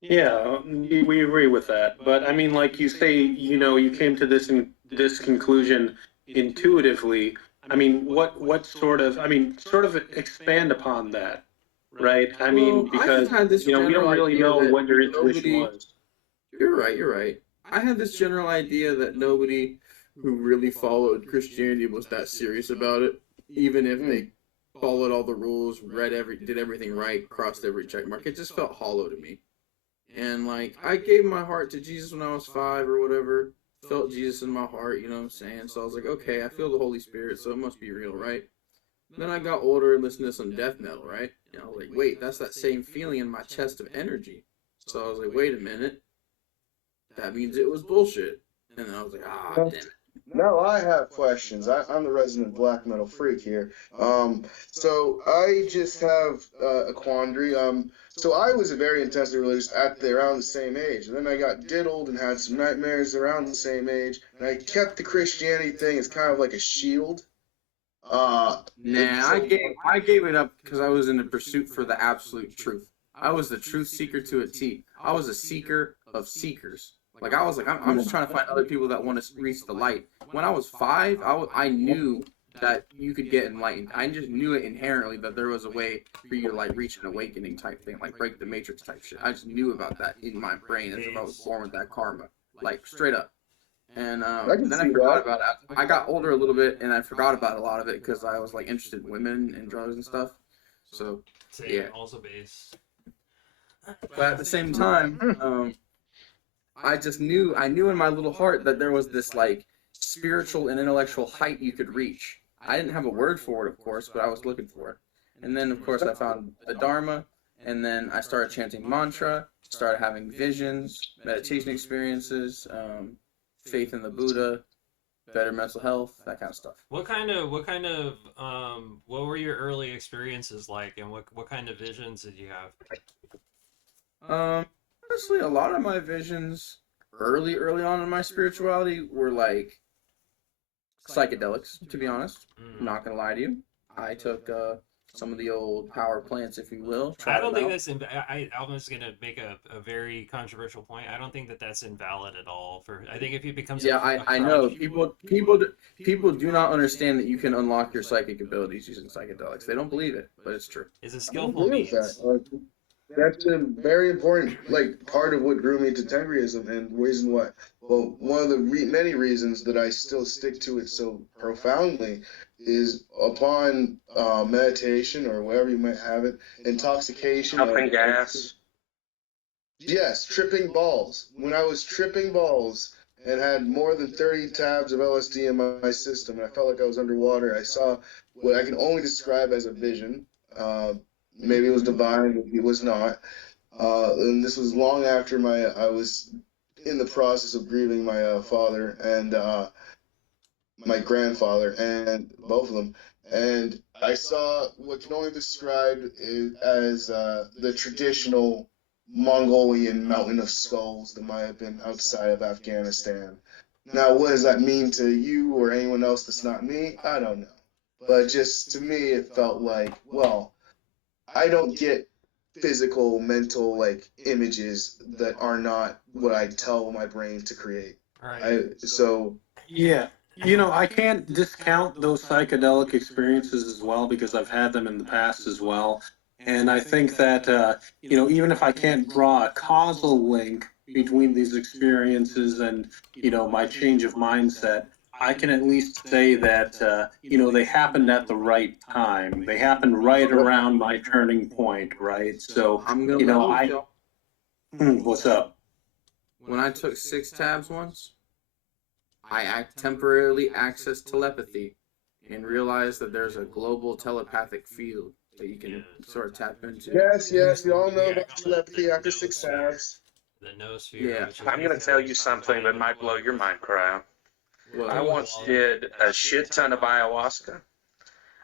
Yeah, we agree with that. But I mean, like you say, you came to this conclusion intuitively. I mean, what sort of, sort of expand upon that, right? I mean, Well, I just because, had this we don't general really idea know that what your intuition nobody. was. You're right. You're right. I had this general idea that nobody who really followed Christianity was that serious about it, even if they followed all the rules, did everything right, crossed every check mark. It just felt hollow to me. And like I gave my heart to Jesus when I was 5 or whatever. Felt Jesus in my heart, you know what I'm saying? So I was like, okay, I feel the Holy Spirit, so it must be real, right? Then I got older and listened to some death metal, right? And I was like, wait, that's that same feeling in my chest of energy. So I was like, wait a minute, that means it was bullshit. And then I was like, damn it. now I have questions. I'm the resident black metal freak here. So I just have a quandary. So I was very intensely religious around the same age, and then I got diddled and had some nightmares around the same age, and I kept the Christianity thing as kind of like a shield. Nah, I gave it up because I was in the pursuit for the absolute truth. I was the truth seeker to a T. I was a seeker of seekers. Like I was like, I'm just trying to find other people that want to reach the light. When I was 5, I knew that you could get enlightened. I just knew it inherently that there was a way for you to like reach an awakening type thing, like break the matrix type shit. I just knew about that in my brain as if I was born with that karma, like straight up. And I can then I see forgot that. about it. I got older a little bit, and I forgot about a lot of it because I was like interested in women and drugs and stuff. So Same, yeah. also base. But at the same time, I knew in my little heart that there was this like spiritual and intellectual height you could reach. I didn't have a word for it, of course, but I was looking for it. And then, of course, I found the Dharma, and then I started chanting mantra, started having visions, meditation experiences, faith in the Buddha, better mental health, that kind of stuff. What were your early experiences like, and what kind of visions did you have? Honestly, a lot of my visions early on in my spirituality were like psychedelics, to be honest. I'm not gonna lie to you. I took some of the old power plants, if you will, I tried don't them think out. that's. I'm just gonna make a very controversial point. I don't think that that's invalid at all. I think if it becomes Yeah, a I know crutch, people do not understand that you can unlock your psychic abilities using psychedelics. They don't believe it, but it's true. is a I don't skillful agree with that. means. That's a very important, like, part of what drew me to Tengriism and reason why. Well, one of the many reasons that I still stick to it so profoundly is upon meditation or wherever you might have it, intoxication. Puffing gas. Yes, tripping balls. When I was tripping balls and had more than 30 tabs of LSD in my system, and I felt like I was underwater, I saw what I can only describe as a vision. Uh, Maybe it was divine, maybe it was not. And this was long after I was in the process of grieving my father and my grandfather, and both of them. And I saw what can only be described as the traditional Mongolian mountain of skulls that might have been outside of Afghanistan. Now, what does that mean to you or anyone else that's not me? I don't know. But just to me, it felt like, well, I don't get physical, mental, like images that are not what I tell my brain to create. All right. Yeah. I can't discount those psychedelic experiences as well because I've had them in the past as well. And I think that, even if I can't draw a causal link between these experiences and, my change of mindset, I can at least say that, they happened at the right time. They happened right around my turning point, right? So, I'm gonna let you know. what's up? When I took 6 tabs once, I temporarily accessed telepathy and realized that there's a global telepathic field that you can sort of tap into. Yes, we all know Yeah, about telepathy after 6 halves. The noosphere. Yeah. Which is I'm going to tell you something that might blow your mind, Cryo. Well, I once did a shit ton of ayahuasca.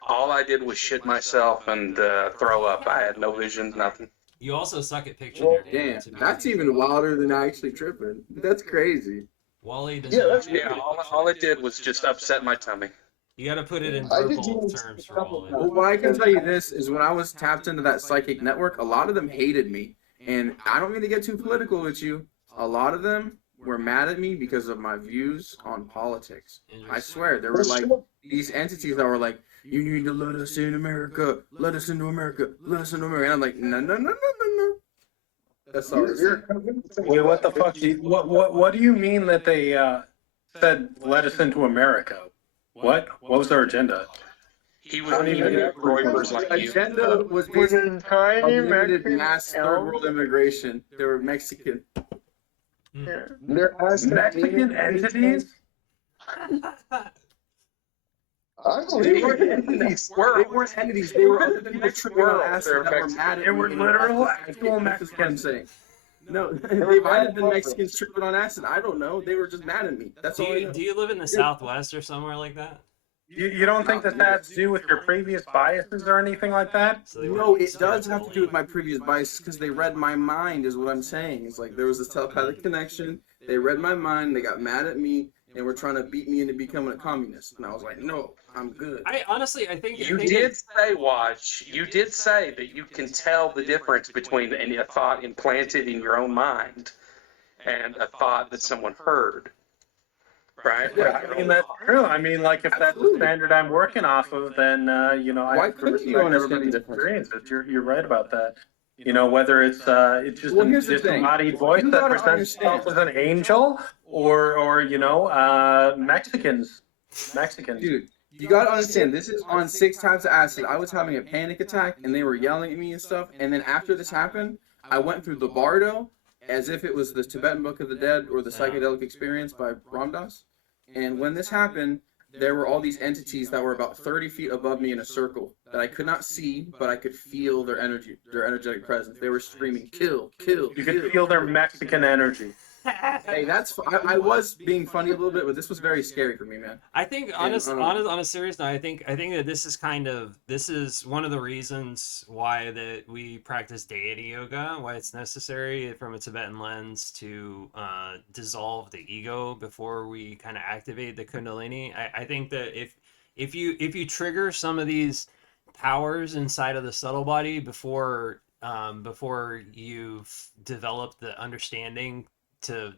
All I did was shit myself and throw up. I had no visions, nothing. You also suck at picture Well, narrating. damn, to be that's honest. even wilder than actually tripping. That's crazy. Wally does Yeah, not. that's Yeah, all it did was just upset my tummy. You got to put it in I did verbal do terms a for couple Wally. times. Well, what I can tell you this is when I was tapped into that psychic network, a lot of them hated me. And I don't mean to get too political with you. A lot of them were mad at me because of my views on politics. I swear, there were like these entities that were like, you need to let us in America, let us into America, let us into America. And I'm like, no, no, no, no, no, no. That's all I'm saying. Wait, what the fuck? What do you mean that they said let us into America? What? What was their agenda? He was meaning at Reuters like you. Agenda was With basically an tiny unlimited Mexican mass third elf. world immigration. They were Mexican. Yeah. There has Mexican entities? I They believe weren't it. entities. They weren't entities. They were other people tripping on acid that were mad at They me. were and literal that's actual what I'm saying. No, they might have been Mexicans tripping on acid. I don't know. They were just mad at me. That's all I know. Do you live in the Southwest or somewhere like that? You don't think that has to do with your previous biases or anything like that? So they were No, like it does have to do with my spiritually- previous biases because they read my mind, is what I'm saying. It's like there was this telepathic connection. They read my mind. They got mad at me and were trying to beat me into becoming a communist. And I was like, no, I'm good. I honestly, I think You I think did it- say, Watch, you did say that you can tell the difference between a thought implanted in your own mind and a thought that someone heard. Right? Yeah, I mean, that's true. I mean, like, if that's the standard I'm working off of, then, you know, I Why have to couldn't you respect understand everybody's the difference? experiences. You're right about that. You know, whether it's just Well, a here's the thing. disembodied voice You that gotta presents itself understand. as an angel, or you know, Mexicans. Dude, you gotta understand, this is on 6 types of acid. I was having a panic attack and they were yelling at me and stuff. And then after this happened, I went through the bardo as if it was the Tibetan Book of the Dead or the Psychedelic Experience by Ram Dass. And when this happened, there were all these entities that were about 30 feet above me in a circle that I could not see, but I could feel their energy, their energetic presence. They were screaming, kill, kill, You kill. can feel their Mexican energy. Hey, I was being funny a little bit, but this was very scary for me, man. I think on a serious note, I think that this is one of the reasons why that we practice deity yoga, why it's necessary from a Tibetan lens to dissolve the ego before we kind of activate the Kundalini. I think that if you trigger some of these powers inside of the subtle body before you've developed the understanding to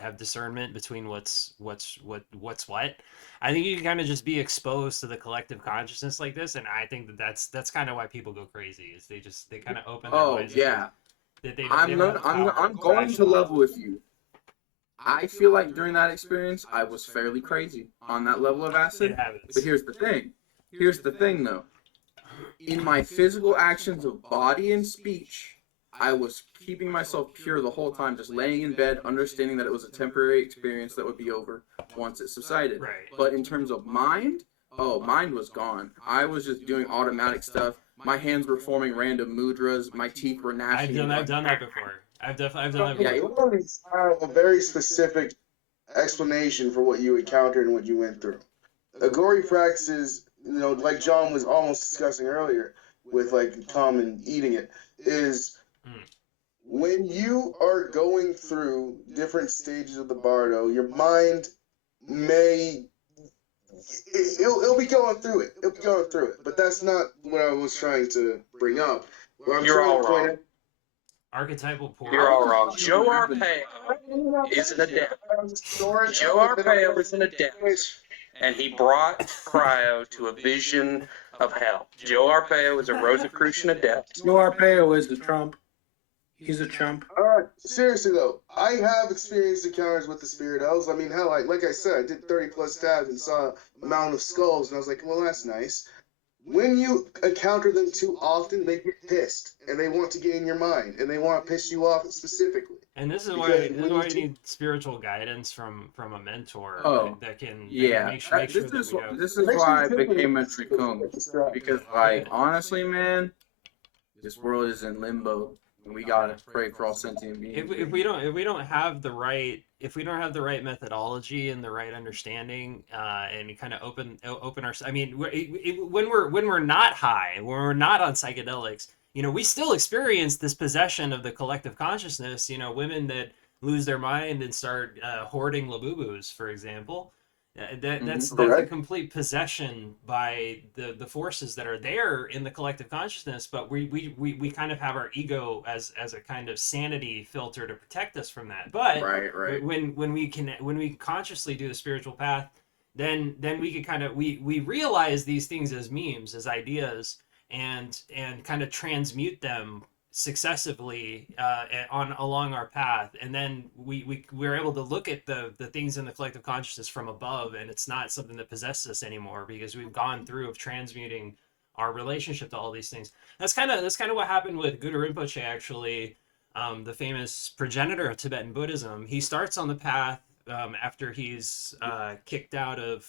have discernment between what's what. I think you can kind of just be exposed to the collective consciousness like this, and I think that's kind of why people go crazy. Is they kind of open their Oh minds. yeah, I'm I'm going to level with you. I feel like during that experience, I was fairly crazy on that level of acid. It happens. But here's the thing. Here's the thing, though. In my physical actions of body and speech, I was keeping myself pure the whole time, just laying in bed, understanding that it was a temporary experience that would be over once it subsided. Right. But in terms of mind, mind was gone. I was just doing automatic stuff. My hands were forming random mudras. My teeth were gnashing. I've done that before. I've done that Yeah, before. You have a very specific explanation for what you encountered and what you went through. Agori practices, you know, like John was almost discussing earlier with like Tom and eating it, is when you are going through different stages of the bardo, your mind may it'll be going through it. It'll be going through it. But that's not what I was trying to bring up. What I'm You're trying all to point wrong. out. Archetypal portal. You're all wrong. Joe Arpaio is an adept. Joe Arpaio is an adept. And he brought Cryo to a vision of hell. Joe Arpaio is a Rosicrucian adept. Joe Arpaio is the Trump. He's a chump. Alright, seriously though, I have experienced encounters with the spirit elves. I mean, hell, like I said, I did 30 plus tabs and saw a mountain of skulls, and I was like, well, that's nice. When you encounter them too often, they get pissed, and they want to get in your mind, and they want to piss you off specifically. And this is Because why when you you need spiritual guidance from a mentor Oh, that can yeah. make That- sure this that is we have. this is why I became a Trikung. Because like Yeah. honestly, man, this world is in limbo. And we gotta pray for all sentient beings. If we don't have the right methodology and the right understanding and kind of open our, I mean, when we're not high, when we're not on psychedelics, you know, we still experience this possession of the collective consciousness. You know, women that lose their mind and start hoarding labubus, for example. That's a Correct. complete possession by the forces that are there in the collective consciousness, but we kind of have our ego as a kind of sanity filter to protect us from that. But Right. when we consciously do the spiritual path, then we can kind of we realize these things as memes, as ideas, and kind of transmute them successively on along our path, and then we're able to look at the things in the collective consciousness from above, and it's not something that possesses us anymore because we've gone through of transmuting our relationship to all these things. That's kind of what happened with Guru Rinpoche, actually. The famous progenitor of Tibetan Buddhism. He starts on the path after he's kicked out of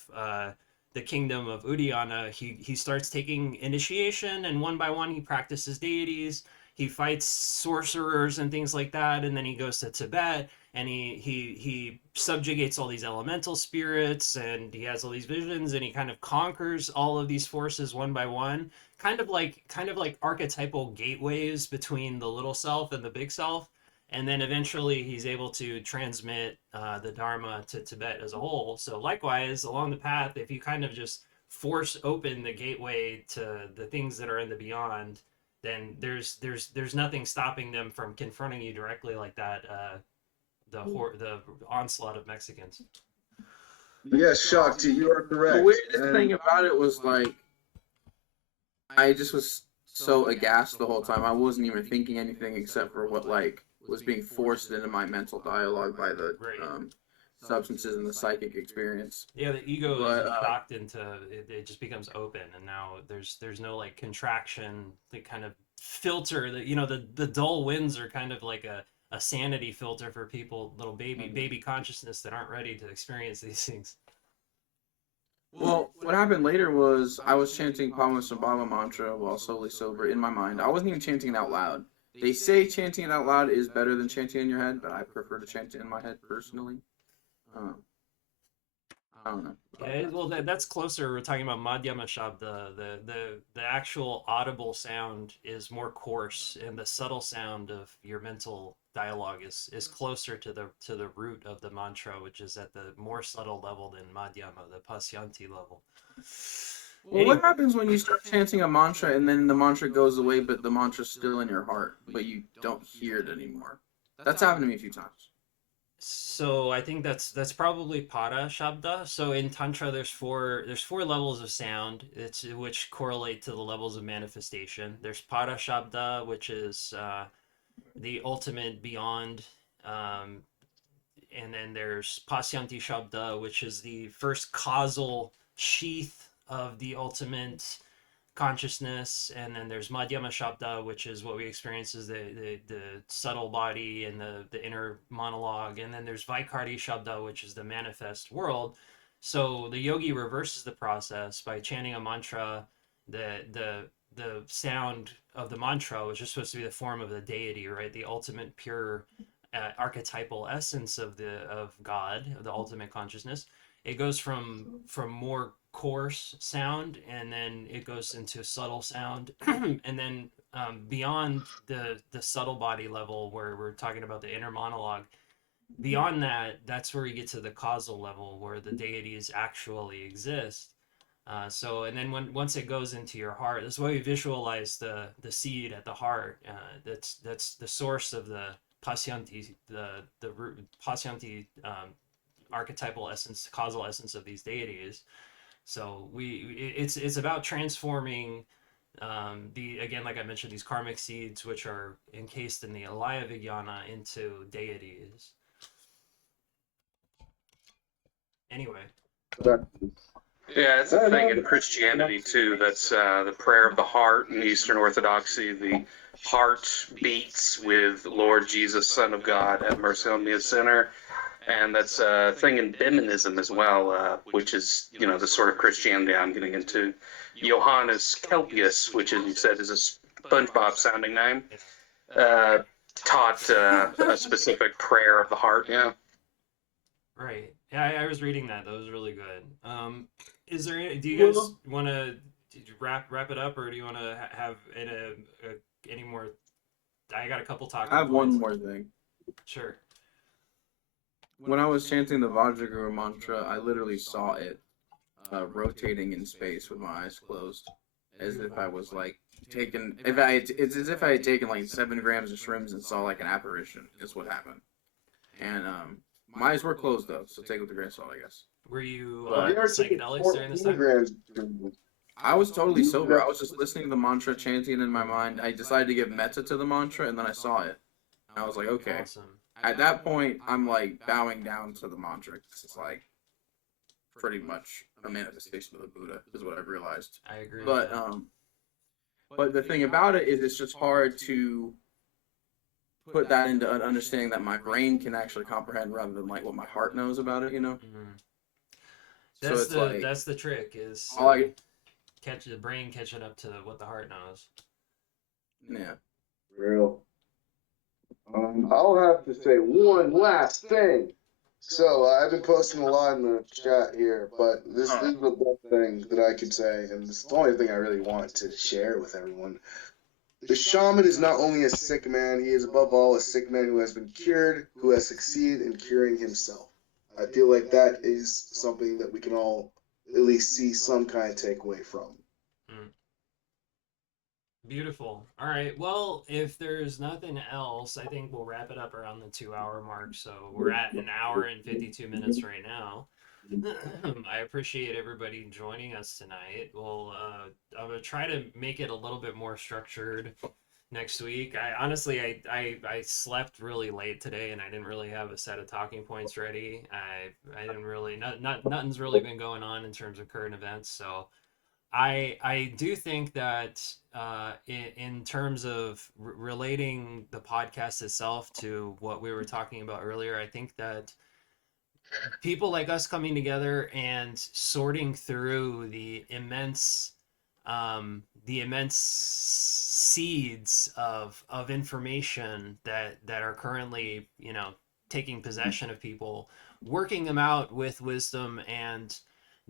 the kingdom of Udayana. He starts taking initiation, and one by one he practices deities. He fights sorcerers and things like that, and then he goes to Tibet, and he subjugates all these elemental spirits, and he has all these visions, and he kind of conquers all of these forces one by one, kind of like archetypal gateways between the little self and the big self. And then eventually he's able to transmit the Dharma to Tibet as a whole. So likewise, along the path, if you kind of just force open the gateway to the things that are in the beyond, then there's nothing stopping them from confronting you directly like that. The onslaught of Mexicans. Yes, Shakti, you are The correct. weirdest thing about it was like I just was so aghast the whole time. I wasn't even thinking anything except for what like was being forced into my mental dialogue by the substances and the psychic experience. Yeah, the ego But is shocked into it just becomes open, and now there's no like contraction, the kind of filter that, you know, the dull winds are kind of like a sanity filter for people, little baby consciousness that aren't ready to experience these things. well, what happened later was I was chanting Padmasambhava mantra while solely sober in my mind. I wasn't even chanting it out loud. They say chanting it out loud is better than chanting it in your head, but I prefer to chant it in my head personally. Um, I don't know. Yeah, well, that's closer. We're talking about Madhyama Shabda. The actual audible sound is more coarse, and the subtle sound of your mental dialogue is closer to the root of the mantra, which is at the more subtle level than Madhyama, the Pasyanti level. Well, what happens when you start chanting a mantra and then the mantra goes away, but the mantra's still in your heart, but you don't hear it anymore? That's happened to me a few times. So I think that's probably Para Shabda. So in Tantra, there's four levels of sound. It's which correlate to the levels of manifestation. There's Para Shabda, which is the ultimate beyond, and then there's Pasyanti Shabda, which is the first causal sheath of the ultimate consciousness, and then there's Madhyama Shabda, which is what we experience as the subtle body and the inner monologue, and then there's Vaikarti Shabda, which is the manifest world. So the yogi reverses the process by chanting a mantra. The sound of the mantra, which is supposed to be the form of the deity, right? The ultimate pure archetypal essence of God, of the ultimate consciousness. It goes from more coarse sound, and then it goes into subtle sound, and then beyond the subtle body level, where we're talking about the inner monologue. Beyond that, that's where you get to the causal level, where the deities actually exist. So, and then once it goes into your heart, that's why we visualize the seed at the heart. That's the source of the Pasyanti, the root Pasyanti archetypal essence, causal essence of these deities. So it's about transforming again, like I mentioned, these karmic seeds, which are encased in the alaya vijnana, into deities. Anyway. Yeah, it's a thing in Christianity too. That's the prayer of the heart in Eastern Orthodoxy. The heart beats with Lord Jesus, Son of God, have mercy on me, a sinner. And that's a thing in Bimonism as well, which is, the sort of Christianity I'm getting into. Johannes Kelpius, which, as you said, is a SpongeBob sounding name, uh, taught a specific prayer of the heart. Yeah. Right. Yeah, I was reading that. That was really good. Is there any, do you guys want to wrap it up, or do you want to have any more? I got a couple talking I have points. one more thing. Sure. When I was chanting the Vajraguru mantra, I literally saw it rotating in space with my eyes closed, as if I was like taking. It's as if I had taken like 7 grams of shrooms and saw like an apparition. Is what happened. And my eyes were closed though, so take it with a grain of salt, I guess. Were you Have you ever taken psychedelics during this 14 time? grams? I was totally sober. I was just listening to the mantra, chanting in my mind. I decided to give metta to the mantra, and then I saw it. I was like, okay. Awesome. At that point, I'm like bowing down to the mantra. It's like pretty much a manifestation of the Buddha, is what I've realized. I agree. But the thing about it is, it's just hard to put that into an understanding that my brain can actually comprehend rather than like what my heart knows about it. Mm-hmm. So it's like that's the trick is catch the brain catching up to what the heart knows. Yeah. Real. I'll have to say one last thing. So I've been posting a lot in the chat here, but this is the best thing that I could say, and this is the only thing I really want to share with everyone. The shaman is not only a sick man, he is above all a sick man who has been cured, who has succeeded in curing himself. I feel like that is something that we can all at least see some kind of takeaway from. Beautiful. All right. Well, if there's nothing else, I think we'll wrap it up around the 2 hour mark. So we're at an hour and 52 minutes right now. I appreciate everybody joining us tonight. I'm gonna try to make it a little bit more structured next week. I honestly, I slept really late today, and I didn't really have a set of talking points ready. I didn't really nothing's really been going on in terms of current events. So I do think that in terms of relating the podcast itself to what we were talking about earlier, I think that people like us coming together and sorting through the immense seeds of information that are currently taking possession of people, working them out with wisdom and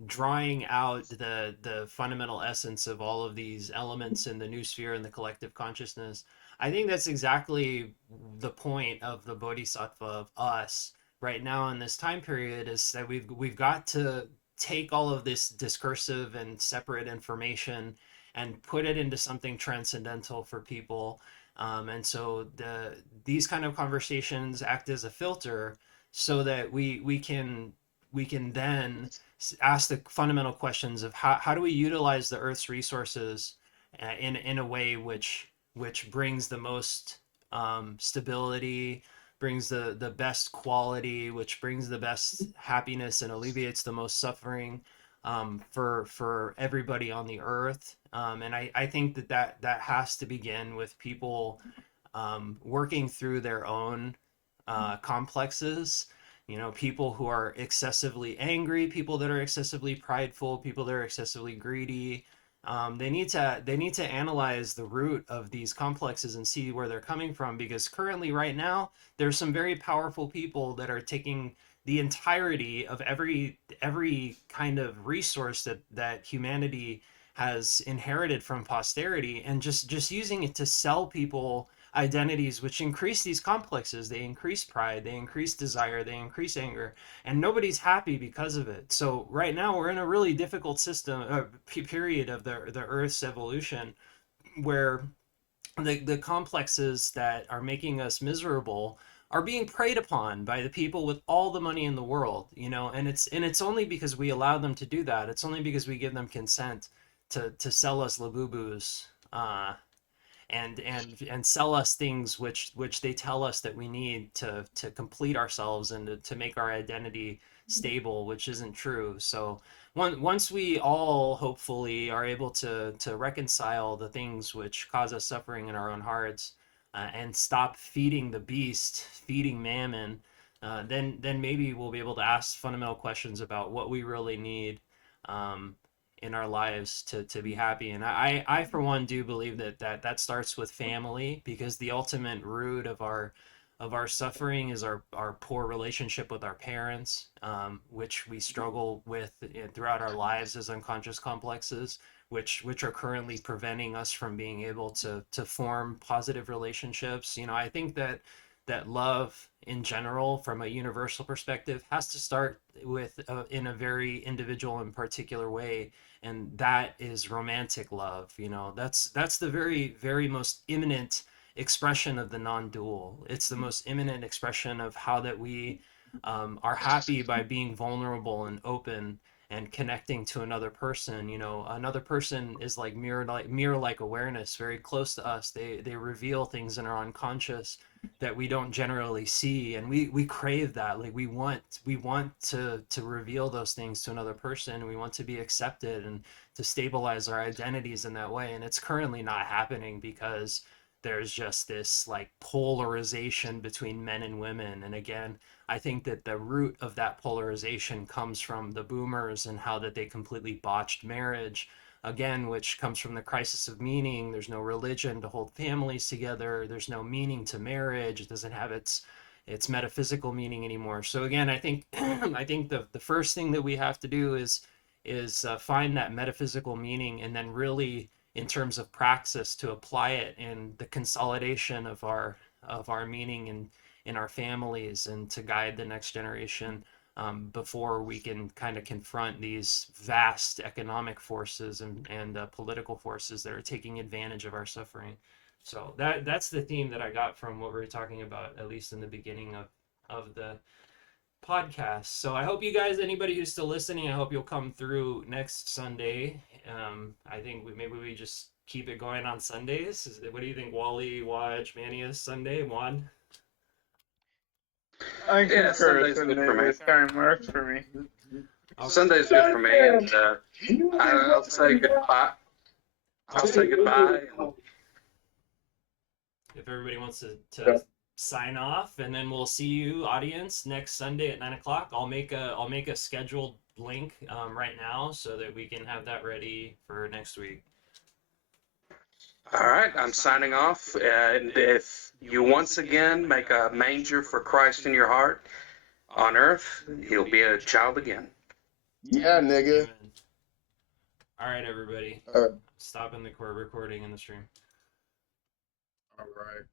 drawing out the fundamental essence of all of these elements in the new sphere and the collective consciousness. I think that's exactly the point of the bodhisattva of us right now in this time period, is that we've got to take all of this discursive and separate information and put it into something transcendental for people. And so these kind of conversations act as a filter so that we can then ask the fundamental questions of how do we utilize the Earth's resources in a way which brings the most stability, brings the best quality, which brings the best happiness and alleviates the most suffering for everybody on the Earth. And I think that has to begin with people working through their own complexes. People who are excessively angry, people that are excessively prideful, people that are excessively greedy. They need to analyze the root of these complexes and see where they're coming from, because currently, right now, there's some very powerful people that are taking the entirety of every kind of resource that humanity has inherited from posterity, and just using it to sell people identities which increase these complexes. They increase pride, they increase desire, they increase anger, and nobody's happy because of it. So right now we're in a really difficult period of the Earth's evolution, where the complexes that are making us miserable are being preyed upon by the people with all the money in the world, and it's only because we allow them to do that. It's only because we give them consent to sell us labubus, and sell us things which they tell us that we need to complete ourselves and to make our identity stable, which isn't true. So once we all hopefully are able to reconcile the things which cause us suffering in our own hearts, and stop feeding the beast, feeding mammon, then maybe we'll be able to ask fundamental questions about what we really need, um, in our lives to be happy. And I for one do believe that starts with family, because the ultimate root of our suffering is our poor relationship with our parents, which we struggle with throughout our lives as unconscious complexes, which are currently preventing us from being able to form positive relationships. I think that love in general, from a universal perspective, has to start with in a very individual and particular way, and that is romantic love. That's the very most imminent expression of the non-dual. It's the most imminent expression of how that we are happy by being vulnerable and open and connecting to another person. Another person is like mirror like awareness, very close to us. They reveal things in our unconscious that we don't generally see, and we crave that. Like we want to reveal those things to another person. We want to be accepted and to stabilize our identities in that way, and it's currently not happening because there's just this like polarization between men and women. And again, I think that the root of that polarization comes from the boomers and how that they completely botched marriage, again, which comes from the crisis of meaning. There's no religion to hold families together. There's no meaning to marriage. It doesn't have its metaphysical meaning anymore. So again, I think I think the first thing that we have to do is find that metaphysical meaning, and then really, in terms of praxis, to apply it in the consolidation of our meaning in our families, and to guide the next generation, before we can kind of confront these vast economic forces and political forces that are taking advantage of our suffering. So that's the theme that I got from what we were talking about, at least in the beginning of the podcast. So I hope you guys, anybody who's still listening, I hope you'll come through next Sunday. I think maybe we just keep it going on Sundays. What do you think, Wally, Watch, Manius, Sunday, Juan? I Yeah, concur. Sunday's good Sunday, for me. this time works for me. Sunday's good for me, and I'll say goodbye. I'll say goodbye. If everybody wants to sign off, and then we'll see you, audience, next Sunday at 9 o'clock. I'll make a scheduled link right now, so that we can have that ready for next week. All right, I'm signing off. And if you once again make a manger for Christ in your heart on earth, he'll be a child again. Yeah, nigga. Amen. All right, everybody. All right. Stopping the recording in the stream. All right.